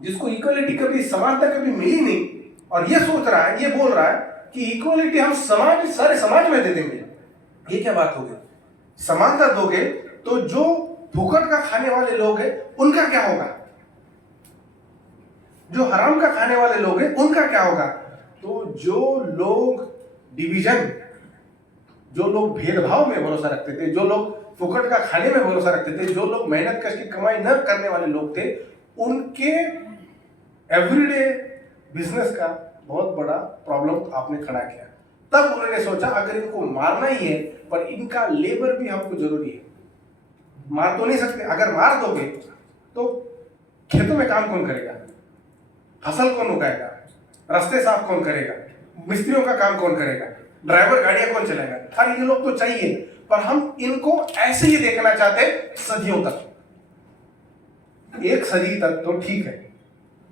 जिसको इक्वलिटी कभी, समानता कभी मिली नहीं, और ये सोच रहा है, ये बोल रहा है कि इक्वलिटी हम सारे समाज में दे देंगे, ये क्या बात होगी? समानता दोगे तो जो फुकट का खाने वाले लोग हैं उनका क्या होगा, जो हराम का खाने वाले लोग हैं उनका क्या होगा? तो जो लोग डिवीजन, जो लोग भेदभाव में भरोसा रखते थे, जो लोग फुकट का खाने में भरोसा रखते थे, जो लोग मेहनत कश की कमाई न करने वाले लोग थे, उनके एवरीडे बिजनेस का बहुत बड़ा प्रॉब्लम आपने खड़ा किया। तब उन्होंने सोचा अगर इनको मारना ही है, पर इनका लेबर भी हमको जरूरी है। मार तो नहीं सकते, अगर मार दोगे तो खेतों में काम कौन करेगा, फसल कौन उगाएगा, रास्ते साफ कौन करेगा, मिस्त्रियों का काम कौन करेगा, ड्राइवर गाड़ियां कौन चलाएगा? अरे ये लोग तो चाहिए, पर हम इनको ऐसे ही देखना चाहते सदियों तक। एक सदी तक तो ठीक है,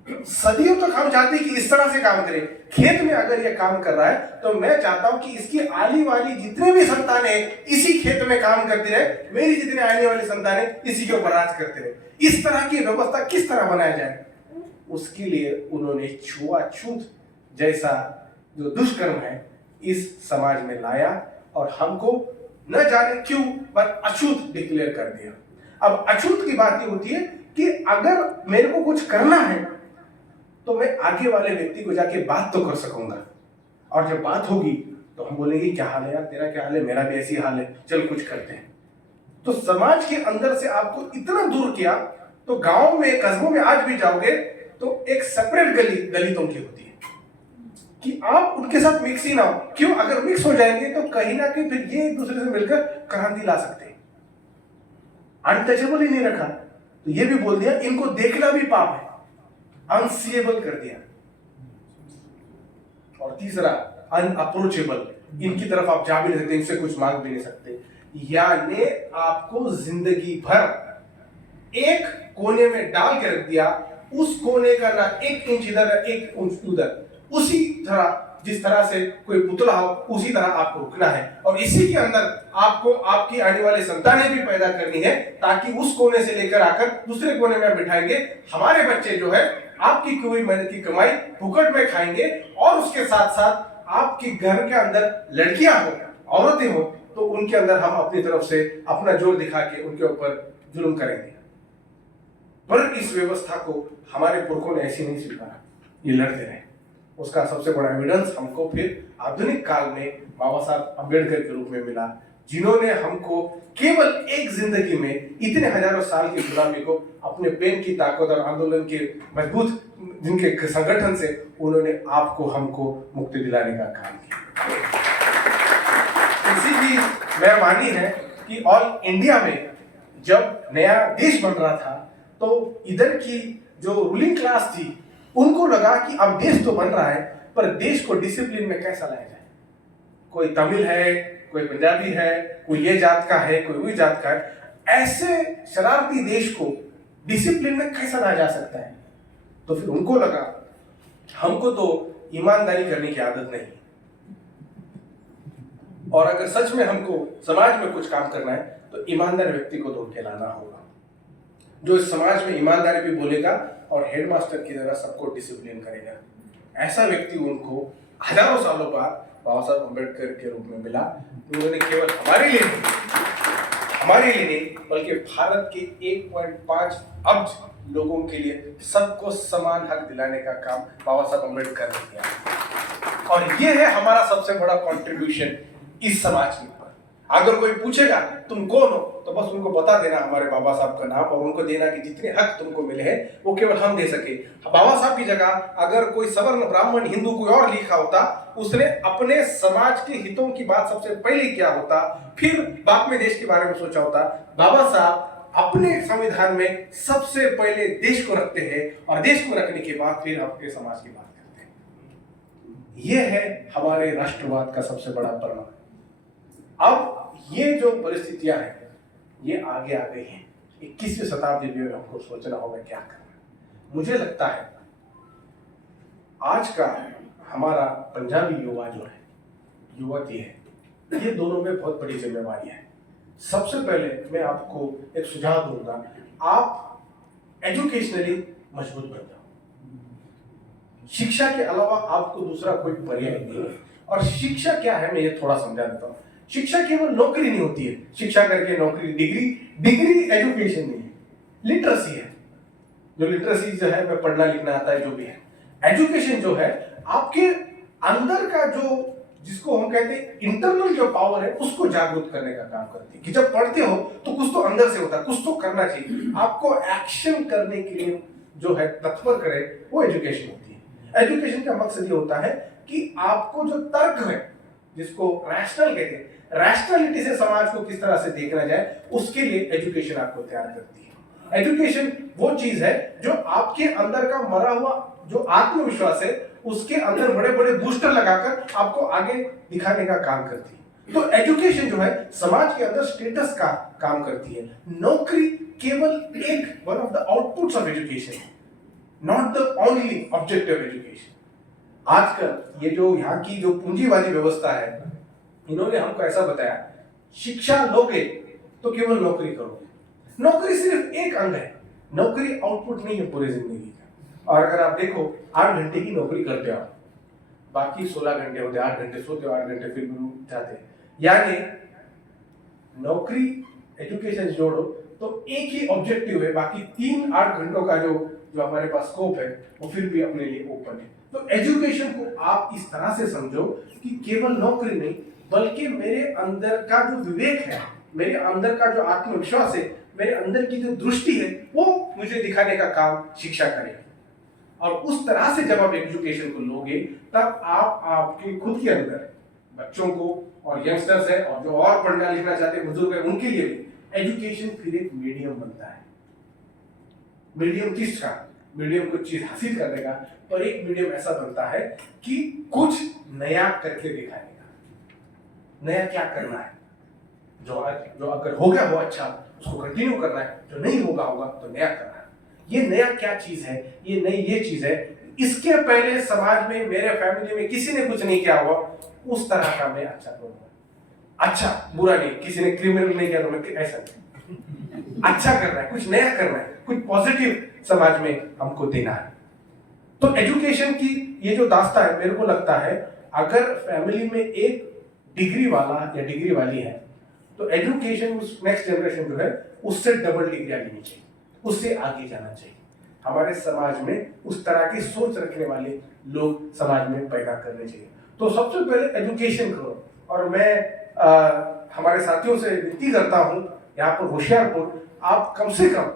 सदियों तक हम चाहते हैं कि इस तरह से काम करें। खेत में अगर ये काम कर रहा है तो मैं चाहता हूं कि इसकी आने वाली जितने भी संतानें इसी खेत में काम करती रहे, मेरी जितने आने वाली संतानें इसी के ऊपर राज करते रहे। इस तरह की व्यवस्था किस तरह बनाया जाए, उसके लिए उन्होंने छुआछूत जैसा जो दुष्कर्म है इस समाज में लाया और हमको न जाने क्यों पर अछूत डिक्लेयर कर दिया। अब अछूत की बात ये होती है कि अगर मेरे को कुछ करना है तो मैं आगे वाले व्यक्ति को जाके बात तो कर सकूंगा, और जब बात होगी तो हम बोलेंगे क्या हाल है यार, तेरा क्या हाल है, मेरा भी ऐसी हाल है, चल कुछ करते हैं। तो समाज के अंदर से आपको इतना दूर किया, तो गांव में, कस्बों में आज भी जाओगे तो एक सेपरेट गली दलितों की होती है, कि आप उनके साथ मिक्स ही ना हो। क्यों? अगर मिक्स हो जाएंगे तो कहीं ना कहीं फिर ये एक दूसरे से मिलकर क्रांति ला सकते हैं। अनटचेबल ही नहीं रखा, तो ये भी बोल दिया इनको देखना भी पाप है, अनसीएबल कर दिया। और तीसरा अनअप्रोचेबल, इनकी तरफ आप जा भी नहीं सकते, इनसे कुछ मांग भी नहीं सकते। यानी आपको जिंदगी भर एक कोने में डाल के रख दिया, उस कोने का ना एक इंच इधर ना एक इंच उधर, उसी तरह जिस तरह से कोई पुतला हो उसी तरह आपको रुकना है। और इसी के अंदर आपको आपकी आने वाली संतानें भी पैदा करनी है, ताकि उस कोने से लेकर आकर दूसरे कोने में बिठाएंगे। हमारे बच्चे जो है आपकी कोई मेहनत की कमाई फुकट में खाएंगे, और उसके साथ साथ आपके घर के अंदर लड़कियां हो, औरतें हो, तो उनके अंदर हम अपनी तरफ से अपना जोर दिखा के उनके ऊपर जुल्म करेंगे। पर इस व्यवस्था को हमारे पुरखों ने ऐसी नहीं स्वीकारा, ये लड़ते रहे। उसका सबसे बड़ा एविडेंस हमको फिर आधुनिक काल में बाबा साहब अम्बेडकर के रूप में मिला, जिन्होंने हमको केवल एक जिंदगी में इतने हजारों साल की गुलामी को अपने पेन की ताकत और आंदोलन के मजबूत जिनके संगठन से उन्होंने आपको हमको मुक्ति दिलाने का काम किया। इसी की मेहरबानी है कि ऑल इंडिया में जब नया देश बन रहा था, तो इधर की जो रूलिंग क्लास थी उनको लगा कि अब देश तो बन रहा है, पर देश को डिसिप्लिन में कैसा लाया जाए। कोई तमिल है, कोई पंजाबी है, कोई ये जात का है, कोई वही जात का है, ऐसे शरारती देश को डिसिप्लिन में कैसा लाया जा सकता है। तो फिर उनको लगा हमको तो ईमानदारी करने की आदत नहीं, और अगर सच में हमको समाज में कुछ काम करना है तो ईमानदार व्यक्ति को ढूंढ के लाना होगा, जो इस समाज में ईमानदारी भी बोलेगा और हेडमास्टर की तरह सबको डिसिप्लिन करेगा। ऐसा व्यक्ति उनको हजारों सालों बाद बाबा साहब अम्बेडकर के रूप में मिला। उन्होंने केवल हमारे लिए नहीं बल्कि भारत के 1.5 अरब लोगों के लिए सबको समान हक दिलाने का काम बाबा साहब अम्बेडकर ने किया। और ये है हमारा सबसे बड़ा कंट्रीब्यूशन इस समाज के ऊपर। अगर कोई पूछेगा तुम कौन हो, तो बस उनको बता देना हमारे बाबा साहब का नाम, और उनको देना कि जितने हक तुमको मिले हैं वो केवल हम दे सके। बाबा साहब की जगह अगर कोई सवर्ण ब्राह्मण हिंदू कोई और लिखा होता, उसने अपने समाज के हितों की बात सबसे पहले किया होता, फिर बाद में देश के बारे में सोचा होता। बाबा साहब अपने संविधान में सबसे पहले देश को रखते हैं, और देश को रखने के बाद फिर अपने समाज की बात करते हैं। यह है हमारे राष्ट्रवाद का सबसे बड़ा परिणाम। अब ये जो परिस्थितियां हैं ये आगे आ गई हैं। 21वीं शताब्दी में हमको सोचना होगा क्या करना। मुझे लगता है आज का हमारा पंजाबी युवा जो है, युवती है, ये दोनों में बहुत बड़ी जिम्मेवारी है। सबसे पहले मैं आपको एक सुझाव दूंगा, आप एजुकेशनली मजबूत बन जाओ। शिक्षा के अलावा आपको दूसरा कोई पर्याय नहीं है। और शिक्षा क्या है मैं ये थोड़ा समझा देता हूँ। शिक्षा केवल नौकरी नहीं होती है, शिक्षा करके नौकरी, डिग्री एजुकेशन नहीं है, लिटरेसी है। जो लिटरेसी जो है मैं पढ़ना लिखना आता है जो भी है। एजुकेशन जो है आपके अंदर का जो जिसको हम कहते हैं इंटरनल जो पावर है उसको जागरूक करने का काम करती है। कि जब पढ़ते हो तो कुछ तो अंदर से होता है, कुछ तो करना चाहिए, आपको एक्शन करने के लिए जो है तत्पर करे, वो एजुकेशन होती है। एजुकेशन का मकसद ये होता है कि आपको जो तर्क है, जिसको रैशनल कहते हैं, रैशनलिटी से समाज को किस तरह से देखना जाए, उसके लिए एजुकेशन आपको तैयार करती है। एजुकेशन वो चीज है जो आपके अंदर का मरा हुआ जो आत्मविश्वास है उसके अंदर बड़े बड़े बूस्टर लगाकर आपको आगे दिखाने का काम करती है। तो एजुकेशन जो है समाज के अंदर स्टेटस का काम करती है। नौकरी केवल एक one of the outputs of education है, not the only objective of education. आजकल ये जो यहाँ की जो पूंजीवादी व्यवस्था है, इन्होंने हमको ऐसा बताया, शिक्षा लोगे तो केवल नौकरी करोगे। नौकरी सिर्फ एक अंग है, नौकरी आउटपुट नहीं है पूरी जिंदगी का। और अगर आप देखो 8 घंटे की नौकरी करते हो, बाकी 16 घंटे होते, 8 घंटे सोते हो, 8 घंटे फिर जाते, यानी नौकरी एजुकेशन जोड़ो तो एक ही ऑब्जेक्टिव है, बाकी 3-8 घंटों का जो हमारे पास स्कोप है वो फिर भी अपने लिए ओपन है। तो एजुकेशन को आप इस तरह से समझो कि केवल नौकरी नहीं, बल्कि मेरे अंदर का जो विवेक है, मेरे अंदर का जो आत्मविश्वास है, मेरे अंदर की जो दृष्टि है, वो मुझे दिखाने का काम शिक्षा करेगी। और उस तरह से जब आप एजुकेशन को लोगे तब आप आपके खुद के अंदर बच्चों को और यंगस्टर्स है और जो और पढ़ना लिखना चाहते हैं बुजुर्ग है उनके लिए भी एजुकेशन फिर एक मीडियम बनता है। मीडियम किसका? मीडियम कुछ चीज हासिल करने का, पर एक मीडियम ऐसा बनता है कि कुछ नया करके दिखाने का। नया क्या करना है? जो अगर हो गया वो अच्छा उसको कंटिन्यू करना है, जो नहीं होगा तो नया करना है। ये नया क्या चीज है? ये नई ये चीज है, इसके पहले समाज में मेरे फैमिली में किसी ने कुछ नहीं किया हुआ, उस तरह का मैं अच्छा करूंगा। अच्छा बुरा नहीं, किसी ने क्रिमिनल नहीं किया तो मैं ऐसा नहीं। अच्छा करना है, कुछ नया करना है, कुछ पॉजिटिव समाज में हमको देना है। तो एजुकेशन की ये जो दास्ता है, मेरे को लगता है अगर फैमिली में एक डिग्री वाला या डिग्री वाली है तो एजुकेशन उस नेक्स्ट जनरेशन जो है उससे डबल डिग्री लेनी चाहिए, उससे आगे जाना चाहिए। हमारे समाज में उस तरह की सोच रखने वाले लोग समाज में पैदा करने चाहिए। तो सबसे पहले एजुकेशन करो। और मैं हमारे साथियों से विनती करता हूं, यहाँ पर होशियारपुर आप कम से कम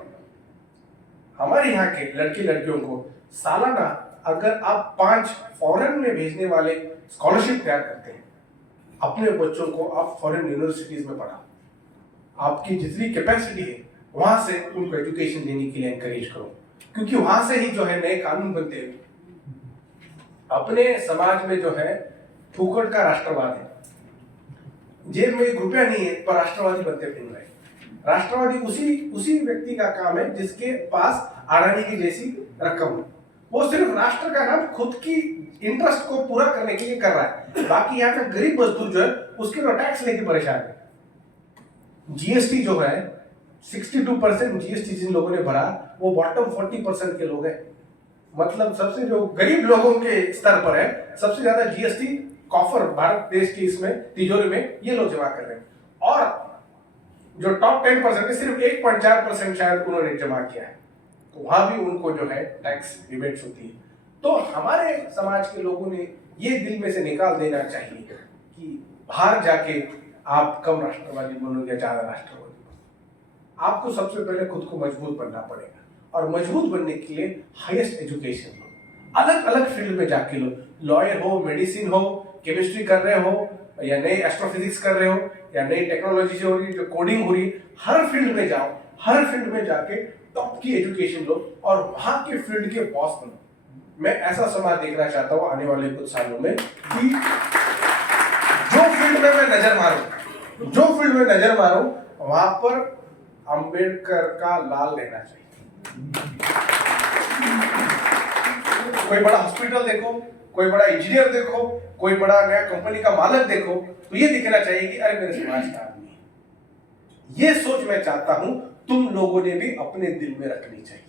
हमारे यहाँ के लड़के लड़कियों को सालाना अगर आप 5 फॉरेन में भेजने वाले स्कॉलरशिप तैयार करते हैं, अपने बच्चों को आप फॉरेन यूनिवर्सिटीज में पढ़ाओ। आपकी जितनी कैपेसिटी है वहां से उनको एजुकेशन देने के लिए एनकरेज करो, क्योंकि वहां से ही जो है नए कानून बनते हैं। अपने समाज में जो है फूकट का राष्ट्रवाद है, जेब में 1 रुपया नहीं है पर राष्ट्रवादी बनते फिर रहे। राष्ट्रवादी उसी व्यक्ति का काम है जिसके पास आरानी की जैसी रकम हो। वो सिर्फ राष्ट्र का नाम खुद की इंटरेस्ट को पूरा करने के लिए कर रहा है, बाकी यहाँ का गरीब मजदूर जो है उसके तो टैक्स लेके परेशान है। जीएसटी जो है 62% जीएसटी जिन लोगों ने भरा वो बॉटम 40% के लोग हैं। मतलब सबसे जो गरीब लोगों के स्तर पर है सबसे ज्यादा जीएसटी कॉफर भारत देश की इसमें तिजोरी में ये लोग जमा कर रहे हैं। और जो टॉप 10% है सिर्फ 1.4% शायद उन्होंने जमा किया है, तो वहां भी उनको जो है टैक्स रिबेट्स होती है। तो हमारे समाज के लोगों ने ये दिल में से निकाल देना चाहिए कि बाहर जाके आप कम राष्ट्रवादी बनो या ज्यादा राष्ट्रवादी बनो। आपको सबसे पहले खुद को मजबूत बनना पड़ेगा, और मजबूत बनने के लिए हाईएस्ट एजुकेशन लो, अलग अलग फील्ड में जाके लो। लॉयर हो, मेडिसिन हो, केमिस्ट्री कर रहे हो या नई एस्ट्रोफिजिक्स कर रहे हो या नई टेक्नोलॉजी से हो रही है, जो कोडिंग हो रही है, हर फील्ड में जाओ, हर फील्ड में जाके टॉप की एजुकेशन लो और वहां के फील्ड के बॉस बनो। मैं ऐसा समाज देखना चाहता हूं आने वाले कुछ सालों में कि जो फील्ड में मैं नजर मारूं वहां पर अंबेडकर का लाल रहना चाहिए। कोई बड़ा हॉस्पिटल देखो, कोई बड़ा इंजीनियर देखो, कोई बड़ा नया कंपनी का मालिक देखो, तो ये दिखना चाहिए कि अरे मेरे समाज का आदमी है। ये सोच मैं चाहता हूं तुम लोगों ने भी अपने दिल में रखनी चाहिए,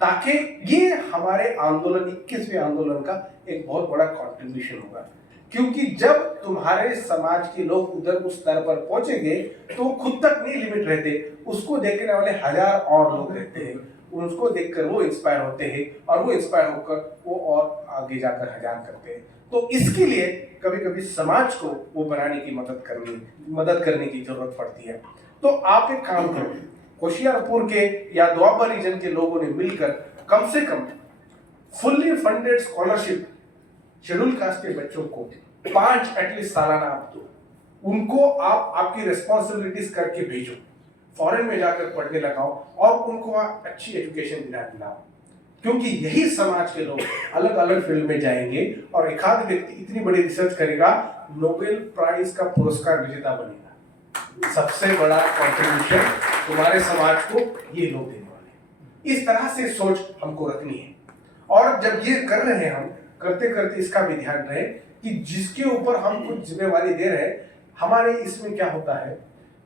ताकि ये हमारे आंदोलन 21वें आंदोलन का एक बहुत बड़ा कंट्रीब्यूशन होगा। क्योंकि जब तुम्हारे समाज के लोग उधर उस स्तर पर पहुंचेंगे तो खुद तक नहीं लिमिट रहते, उसको देखने वाले 1000 और लोग रहते हैं, उसको देखकर वो इंस्पायर होते हैं और वो इंस्पायर होकर वो और आगे जाकर 1000 करते हैं। तो इसके लिए कभी कभी समाज को वो बनाने की मदद करने की जरूरत पड़ती है। तो आप एक काम करो, होशियारपुर के या दोआबा रीजन के लोगों ने मिलकर कम से कम fully funded scholarship schedule caste के बच्चों को 5 एटलीस्ट सालाना आप दो, उनको आप आपकी रिस्पॉन्सिबिलिटीज करके भेजो, फॉरेन में जाकर पढ़ने लगाओ और उनको अच्छी एजुकेशन दिलाओ। क्योंकि यही समाज के लोग अलग अलग फील्ड में जाएंगे और एक आध व्यक्ति इतनी बड़ी रिसर्च करेगा, नोबेल प्राइज का पुरस्कार विजेता बनेगा। सबसे बड़ा कंट्रीब्यूशन तुम्हारे समाज को ये लोग देने वाले। इस तरह से सोच हमको रखनी है। और जब ये कर रहे हैं, हम करते करते इसका भी ध्यान रहे कि जिसके ऊपर हम कुछ जिम्मेवारी दे रहे हैं, हमारे इसमें क्या होता है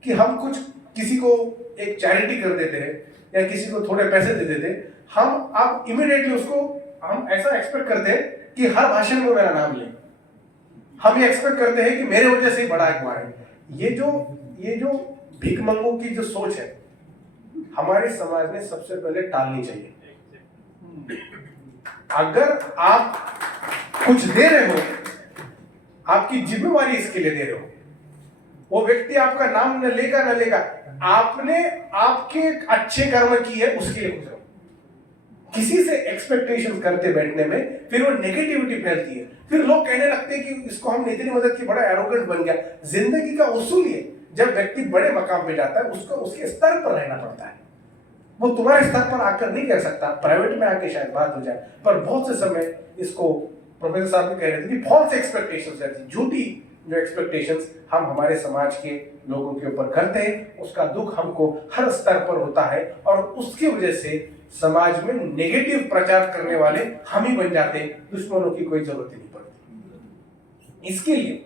कि हम कुछ किसी को एक चैरिटी कर देते हैं या किसी को थोड़े पैसे दे देते हैं, हम अब इमीडिएटली उसको हम ऐसा एक्सपेक्ट करते हैं कि हर भाषण में मेरा नाम ले। हम ये एक्सपेक्ट करते हैं कि मेरे वजह से ही बड़ा हुआ है। ये जो भिखमंगों की जो सोच है हमारे समाज में सबसे पहले टालनी चाहिए। अगर आप कुछ दे रहे हो, आपकी जिम्मेवारी इसके लिए दे रहे हो। वो व्यक्ति आपका नाम न लेगा न लेगा, आपने आपके अच्छे कर्म की है उसके लिए खुश रहो। किसी से एक्सपेक्टेशंस करते बैठने में फिर वो नेगेटिविटी फैलती है, फिर लोग कहने लगते हैं कि इसको हमने इतनी मदद की, बड़ा एरोगेंट बन गया। जिंदगी का उसूल है, जब व्यक्ति बड़े मकाम पे जाता है उसको उसके स्तर पर रहना पड़ता है। वो तुम्हारे स्तर पर आकर नहीं कह सकता, प्राइवेट में आके शायद बात हो जाए, पर बहुत से समय इसको प्रोफेसर साहब भी कह रहे थे कि फॉल्स एक्सपेक्टेशंस रहती, झूठी जो एक्सपेक्टेशंस हम हमारे समाज के लोगों के ऊपर करते हैं, उसका दुख हमको हर स्तर पर होता है और उसकी वजह से समाज में नेगेटिव प्रचार करने वाले हम ही बन जाते, दुश्मनों की कोई जरूरत ही नहीं पड़ती। इसके लिए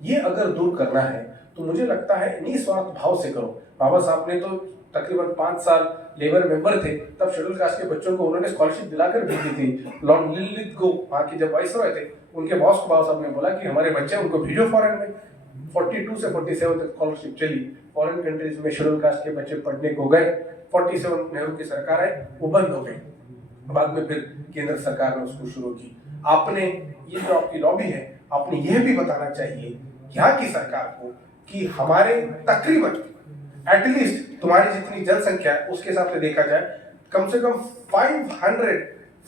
ये अगर दूर करना है तो मुझे लगता है निस्वार्थ भाव से करो। बाबा साहब ने तो तकरीबन 5 साल लेबर मेंबर थे, तब शेड्यूल कास्ट के बच्चों को उन्होंने स्कॉलरशिप दिलाकर भेजी थी। लॉर्ड लिलिथगो वहाँ के जब वाइसरॉय थे, उनके बॉस को बाबा साहब ने बोला कि हमारे बच्चे उनको भेजो फॉरेन में। 42 से 47 तक स्कॉलरशिप चली, फॉरेन कंट्रीज में शेड्यूल कास्ट के बच्चे पढ़ने को गए। 47 नेहरू की सरकार आई, वो बंद हो गई, बाद में फिर केंद्र सरकार ने उसको शुरू की। आपने ये जो आपकी लॉबी है, आपने यह भी बताना चाहिए यहाँ की सरकार को कि हमारे तकरीबन एटलीस्ट तुम्हारी जितनी जनसंख्या है उसके हिसाब से देखा जाए, कम से कम 500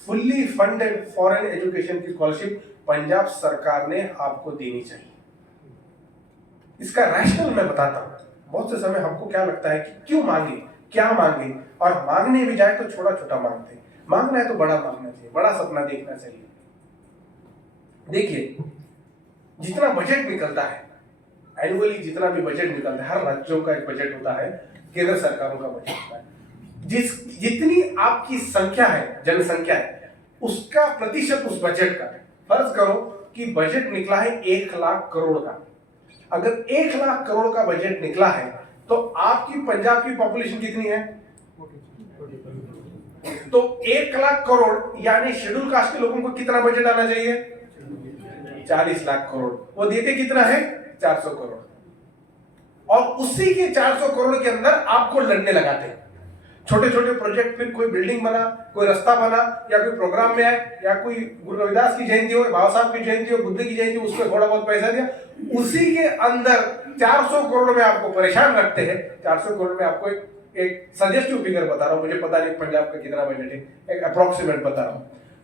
फुल्ली फंडेड फॉरेन एजुकेशन की स्कॉलरशिप पंजाब सरकार ने आपको देनी चाहिए। इसका रैशनल मैं बताता हूं। बहुत से समय हमको क्या लगता है कि क्यों मांगे, क्या मांगे, और मांगने भी जाए तो छोटा छोटा मांगते हैं। मांगना है तो बड़ा मांगना चाहिए, बड़ा सपना देखना चाहिए। देखिए, जितना बजट निकलता है एनुअली, जितना भी बजट निकलता है, हर राज्यों का एक बजट होता है, केंद्र सरकारों का बजट होता है। जितनी आपकी संख्या है, जनसंख्या है, उसका प्रतिशत उस बजट का, फर्ज करो कि बजट निकला है 1 लाख करोड़ का। अगर 1 लाख करोड़ का बजट निकला है तो आपकी पंजाब की पॉपुलेशन कितनी है? तो 1 लाख करोड़ यानी शेड्यूल कास्ट के लोगों को कितना बजट आना चाहिए? 40 लाख करोड़। वो देते कितना है? 400 करोड़। और उसी के 400 करोड़ के अंदर आपको लड़ने लगाते हैं छोटे छोटे प्रोजेक्ट। फिर कोई बिल्डिंग बना, कोई रास्ता बना, या कोई प्रोग्राम में आए, या कोई गुरु रविदास की जयंती हो, बाबा साहब की जयंती हो, बुद्ध की जयंती हो, उसमें थोड़ा बहुत पैसा दिया, उसी के अंदर 400 करोड़ में आपको परेशान रखते हैं। 400 करोड़ में आपको एक सजेस्टिव फिगर बता रहा हूं, मुझे पता नहीं पंजाब का कितना बजट है, एक अप्रोक्सीमेट बता रहा हूं,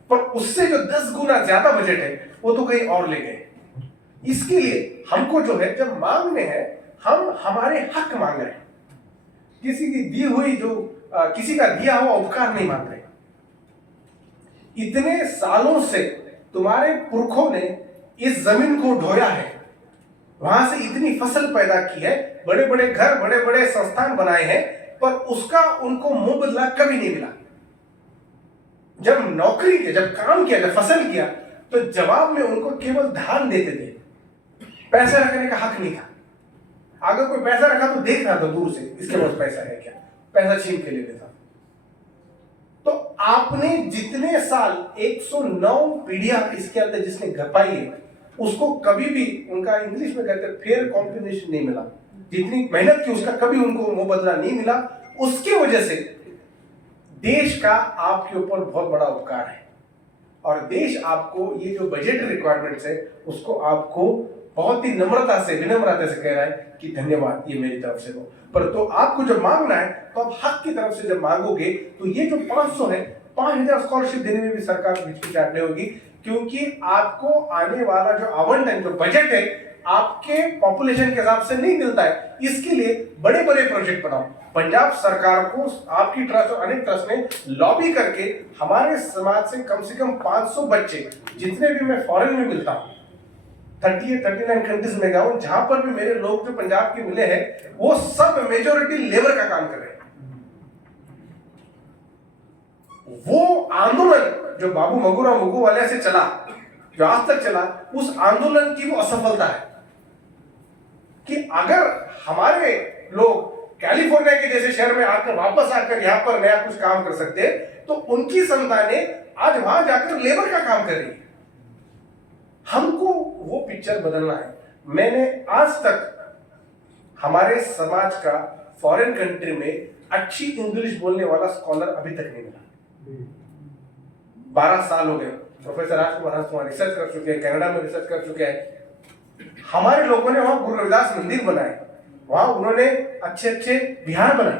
पर उससे जो 10 गुना ज्यादा बजट है वो तो कहीं और ले गए। इसके लिए हमको जो है, जब मांगने हैं, हम हमारे हक मांग रहे हैं, किसी की दी हुई जो किसी का दिया हुआ उपकार नहीं मांग रहे। इतने सालों से तुम्हारे पुरखों ने इस जमीन को ढोया है, वहां से इतनी फसल पैदा की है, बड़े बड़े घर, बड़े बड़े संस्थान बनाए हैं, पर उसका उनको मुंह बदला कभी नहीं मिला। जब नौकरी किया, जब काम किया, जब फसल किया, तो जवाब में उनको केवल धान देते थे, पैसा रखने का हक नहीं था। अगर कोई पैसा रखा तो देख रहा था दूर से, इसके पास पैसा है क्या, पैसा छीन के ले लेता। तो आपने जितने साल 109 पीढ़ियां इसके अंदर जिसने घपाई है, उसको कभी भी, उनका इंग्लिश में कहते हैं फेयर कॉम्पिटिशन नहीं मिला। जितनी मेहनत की उसका कभी उनको मुंह बदला नहीं मिला। उसकी वजह से देश का आपके ऊपर बहुत बड़ा उपकार है, और देश आपको ये जो बजट रिक्वायरमेंट्स है उसको आपको बहुत ही नम्रता से, विनम्रता से कह रहा है कि धन्यवाद, ये मेरी तरफ से हो। पर तो आपको जब मांगना है तो आप हक की तरफ से जब मांगोगे तो ये जो 500 है, 5000 स्कॉलरशिप देने में भी सरकार को हिचकिचाहट नहीं होगी, क्योंकि आपको आने वाला जो आवंटन, जो बजट है, आपके पॉपुलेशन के हिसाब से नहीं मिलता है। इसके लिए बड़े बड़े प्रोजेक्ट बनाओ। पंजाब सरकार को आपकी ट्रस्ट और अनेक ट्रस्ट ने लॉबी करके हमारे समाज से कम 500 बच्चे, जितने भी मैं फॉरेन में मिलता हूं, 39 कंट्रीज में गया हूं, जहां पर भी मेरे लोग जो पंजाब के मिले हैं, वो सब मेजॉरिटी लेबर का काम कर रहे हैं। वो आंदोलन जो बाबू मगुरा मुगु वाले से चला, जो आज तक चला, उस आंदोलन की वो असफलता है कि अगर हमारे लोग कैलिफोर्निया के जैसे शहर में आकर, वापस आकर यहां पर नया कुछ काम कर सकते, तो उनकी संतानें आज वहां जाकर लेबर का काम कर रही है। हमको वो पिक्चर बदलना है। मैंने आज तक हमारे समाज का फॉरेन कंट्री में अच्छी इंग्लिश बोलने वाला स्कॉलर अभी तक नहीं मिला। 12 साल हो गए। प्रोफेसर राजकुमार हंस वहां रिसर्च कर चुके हैं, कनाडा में रिसर्च कर चुके हैं। हमारे लोगों ने वहां गुरु रविदास मंदिर बनाए, वहां उन्होंने अच्छे अच्छे विहार बनाए,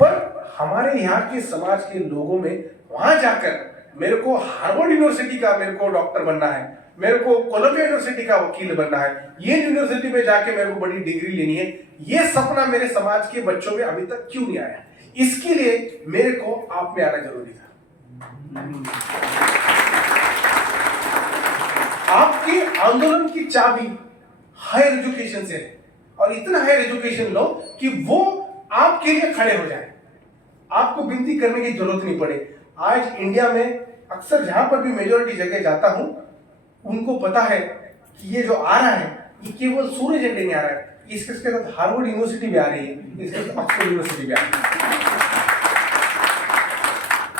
पर हमारे यहाँ के समाज के लोगों में वहां जाकर मेरे को हार्वर्ड यूनिवर्सिटी का मेरे को डॉक्टर बनना है, मेरे को कोलंबिया यूनिवर्सिटी का वकील बनना है, ये यूनिवर्सिटी में जाके मेरे को बड़ी डिग्री लेनी है, ये सपना मेरे समाज के बच्चों में अभी तक क्यों नहीं आया? इसके लिए मेरे को आप में आना जरूरी था। आपके आंदोलन की चाबी हायर एजुकेशन से है, और इतना हायर एजुकेशन लो कि वो आपके लिए खड़े हो जाए, आपको विनती करने की जरूरत नहीं पड़े। आज इंडिया में अक्सर जहां पर भी मेजोरिटी जगह जाता हूं, उनको पता है कि ये जो आ रहा है ये केवल सूरज एजेंडे नहीं आ रहा है, इसके साथ हार्वर्ड यूनिवर्सिटी भी आ रही है, इसके साथ ऑक्सफोर्ड यूनिवर्सिटी भी आ रही है,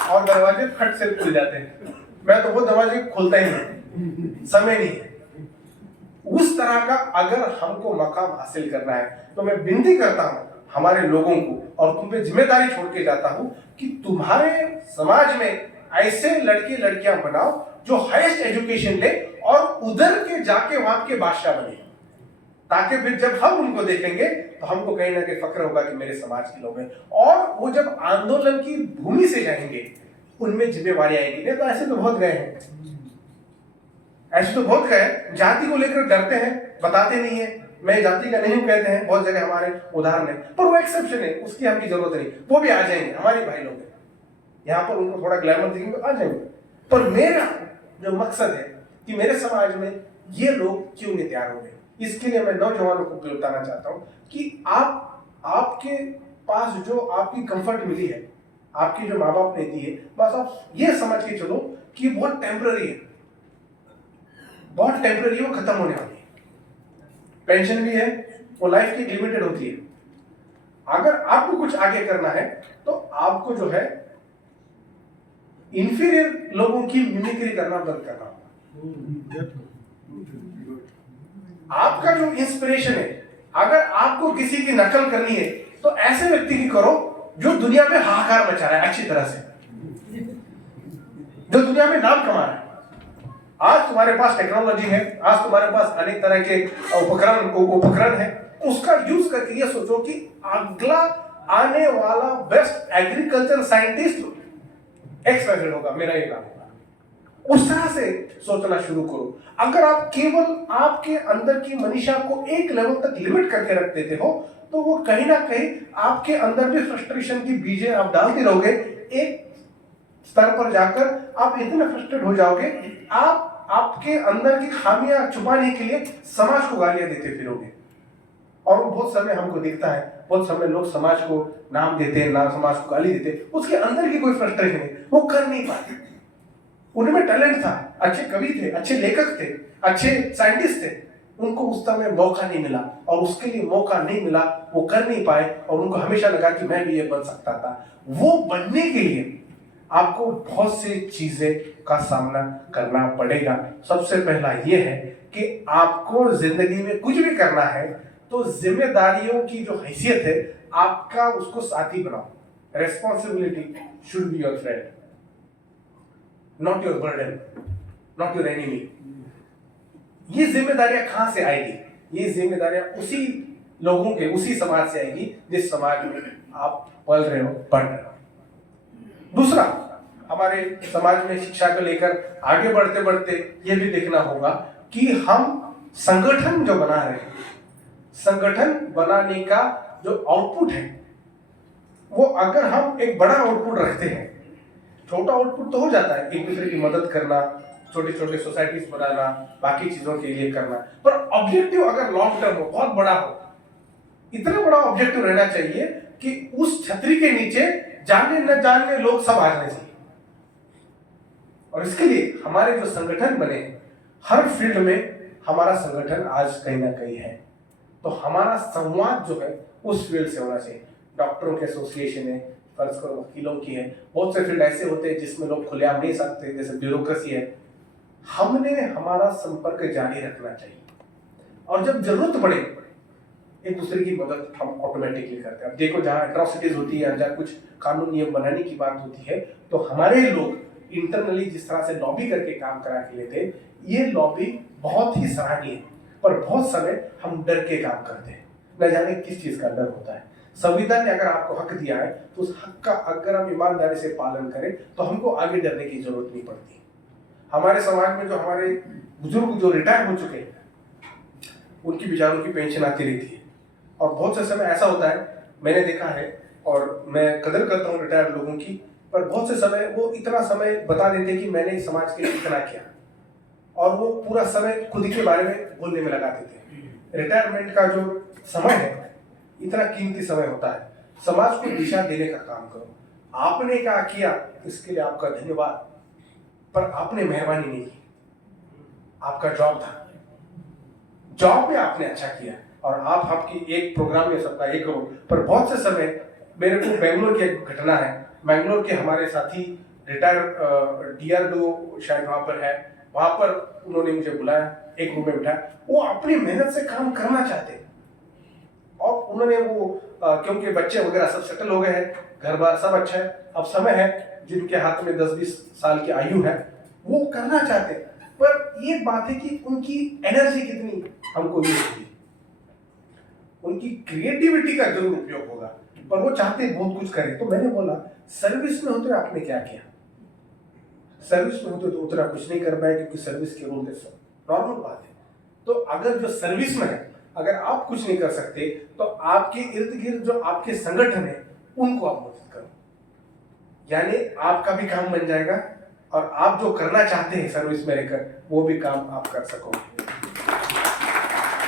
और दरवाजे फट से खुल जाते हैं। मैं तो वो दरवाजे खोलता ही नहीं, समय नहीं है। उस तरह का अगर हमको मकाम हासिल करना है तो मैं विनती करता हूं हमारे लोगों को, और तुम पे जिम्मेदारी छोड़ के जाता हूं कि तुम्हारे समाज में ऐसे लड़के लड़कियां बनाओ जो हाईएस्ट एजुकेशन ले और उधर के जाके वहां के बादशाह बने, ताकि फिर जब हम उनको देखेंगे तो हमको कहीं ना कहीं फक्र होगा कि मेरे समाज के लोग हैं। और वो जब आंदोलन की भूमि से जाएंगे उनमें जिम्मेवारी आएगी। नहीं तो ऐसे तो बहुत गए हैं, ऐसे तो बहुत गए, जाति को लेकर डरते हैं, बताते नहीं है, मैं जाति का नहीं कहते हैं, बहुत जगह हमारे उदाहरण है, पर वो एक्सेप्शन है, उसकी हमें जरूरत नहीं, वो भी आ जाएंगे, हमारे भाई लोग हैं यहाँ पर, उनको थोड़ा ग्लैमर दिखेंगे तो आ जाएंगे। पर मेरा जो मकसद है कि मेरे समाज में ये लोग क्यों नहीं तैयार हो गए, इसके लिए मैं नौजवानों को बताना चाहता हूँ कि आपके पास जो आपकी कंफर्ट मिली है, आपके जो माँ बाप ने दी है, बस आप ये समझ के चलो कि बहुत टेम्पररी है, बहुत टेम्पररी, वो खत्म होने वाली है। पेंशन भी है, वो लाइफ की लिमिटेड होती है। अगर आपको कुछ आगे करना है तो आपको जो है इंफीरियर लोगों की मिमिक्री करना बंद करना होगा। आपका जो इंस्पिरेशन है, अगर आपको किसी की नकल करनी है तो ऐसे व्यक्ति की करो जो दुनिया में हाहाकार मचा रहा है अच्छी तरह से, जो दुनिया में नाम कमा रहा है। आज तुम्हारे पास टेक्नोलॉजी है, आज तुम्हारे पास अनेक तरह के उपकरण है, उसका यूज करके ये सोचो कि अगला आने वाला बेस्ट एग्रीकल्चर साइंटिस्ट एक्सपायर्ड होगा, मेरा ये काम होगा। उस तरह से सोचना शुरू करो। अगर आप केवल आपके अंदर की मनीषा को एक लेवल तक लिमिट करके रख देते हो तो वो कहीं ना कहीं आपके अंदर भी फ्रस्ट्रेशन की बीजें आप डालते रहोगे। एक स्तर पर जाकर आप इतने फ्रस्ट्रेट हो जाओगे, आप आपके अंदर की खामियां छुपाने के लिए समाज को गालियां देते फिरोगे। और वो बहुत समय हमको दिखता है, बहुत समय लोग समाज को नाम देते हैं, नाम समाज को गाली देते हैं, उसके अंदर की कोई फ्रस्ट्रेशन है, वो कर नहीं पाते। उनमें टैलेंट था, अच्छे कवि थे, अच्छे लेखक थे, अच्छे साइंटिस्ट थे, उनको उस समय मौका नहीं मिला, और उसके लिए मौका नहीं मिला, वो कर नहीं पाए, और उनको हमेशा लगा कि मैं भी ये बन सकता था। वो बनने के लिए आपको बहुत सी चीजें का सामना करना पड़ेगा। सबसे पहला ये है कि आपको जिंदगी में कुछ भी करना है तो जिम्मेदारियों की जो हैसियत है आपका, उसको साथी बनाओ। Responsibility should be your friend, not your burden, not your enemy. ये जिम्मेदारियां कहां से आएगी? ये जिम्मेदारियां उसी लोगों के, उसी समाज से आएगी जिस समाज में आप पल रहे हो, पढ़ रहे हो। दूसरा, हमारे समाज में शिक्षा को लेकर आगे बढ़ते बढ़ते ये भी देखना होगा कि हम संगठन जो बना रहे हैं, संगठन बनाने का जो आउटपुट है वो अगर हम एक बड़ा आउटपुट रखते हैं, छोटा आउटपुट तो हो जाता है, एक दूसरे की मदद करना, छोटे छोटे सोसाइटीज बनाना, बाकी चीजों के लिए करना, पर ऑब्जेक्टिव अगर लॉन्ग टर्म हो, बहुत बड़ा हो, इतना बड़ा ऑब्जेक्टिव रहना चाहिए कि उस छतरी के नीचे जाने न जाने लोग सब आ जाने चाहिए। और इसके लिए हमारे जो संगठन बने, हर फील्ड में हमारा संगठन आज कहीं ना कहीं है, तो हमारा संवाद जो है उस फील्ड से होना चाहिए। डॉक्टरों के एसोसिएशन है, फर्ज करो वकीलों की है, बहुत से फील्ड ऐसे होते हैं जिसमें लोग खुलेआम नहीं सकते, जैसे ब्यूरोक्रेसी है। हमने हमारा संपर्क जारी रखना चाहिए, और जब जरूरत पड़े एक दूसरे की मदद हम ऑटोमेटिकली करते हैं। अब देखो, जहाँ एट्रॉसिटीज होती है, जहाँ कुछ कानून नियम बनाने की बात होती है, तो हमारे लोग इंटरनली जिस तरह से लॉबी करके काम करा के लेते, ये लॉबी बहुत ही सराहनीय है। पर बहुत समय हम डर के काम करते हैं, न जाने किस चीज का डर होता है। संविधान ने अगर आपको हक दिया है तो उस हक का अगर हम ईमानदारी से पालन करें तो हमको आगे डरने की जरूरत नहीं पड़ती। हमारे समाज में जो हमारे बुजुर्ग जो रिटायर हो चुके हैं उनकी बेचारों की पेंशन आती रहती है, और बहुत से समय ऐसा होता है, मैंने देखा है और मैं कदर करता हूँ रिटायर्ड लोगों की, पर बहुत से समय वो इतना समय बता देते कि मैंने समाज के लिए इतना किया, और वो पूरा समय खुद के बारे में बोलने में लगा देते हैं। रिटायरमेंट का जो समय है इतना कीमती समय होता है, समाज को दिशा देने का काम करो। आपने क्या किया इसके लिए आपका धन्यवाद, पर आपने मेहरबानी नहीं की, आपका जॉब था, जॉब में आपने अच्छा किया और आप आपकी एक प्रोग्राम में सबका एक करो। पर बहुत से समय मेरे को बेंगलोर की एक घटना है, बेंगलोर के हमारे साथी रिटायर DRDO शायद वहां पर है, वहां पर उन्होंने मुझे बुलाया, एक रूम में बिठाया, वो अपनी मेहनत से काम करना चाहते हैं और उन्होंने वो क्योंकि बच्चे वगैरह सब सेटल हो गए हैं, घर बार सब अच्छा है, अब समय है जिनके हाथ में 10-20 साल की आयु है वो करना चाहते हैं, पर ये बात है कि उनकी एनर्जी कितनी हमको यूज होगी, उनकी क्रिएटिविटी का जरूर उपयोग होगा, पर वो चाहते हैं बहुत कुछ करें। तो मैंने बोला सर्विस में होते आपने क्या किया, सर्विस में होते तो उतना कुछ नहीं कर पाए क्योंकि सर्विस के रूल नॉर्मल बात है। तो अगर जो सर्विस में है अगर आप कुछ नहीं कर सकते तो आपके इर्द गिर्द जो आपके संगठन है उनको आप मदद करो, यानी आपका भी काम बन जाएगा और आप जो करना चाहते हैं सर्विस में रहकर वो भी काम आप कर सकोगे।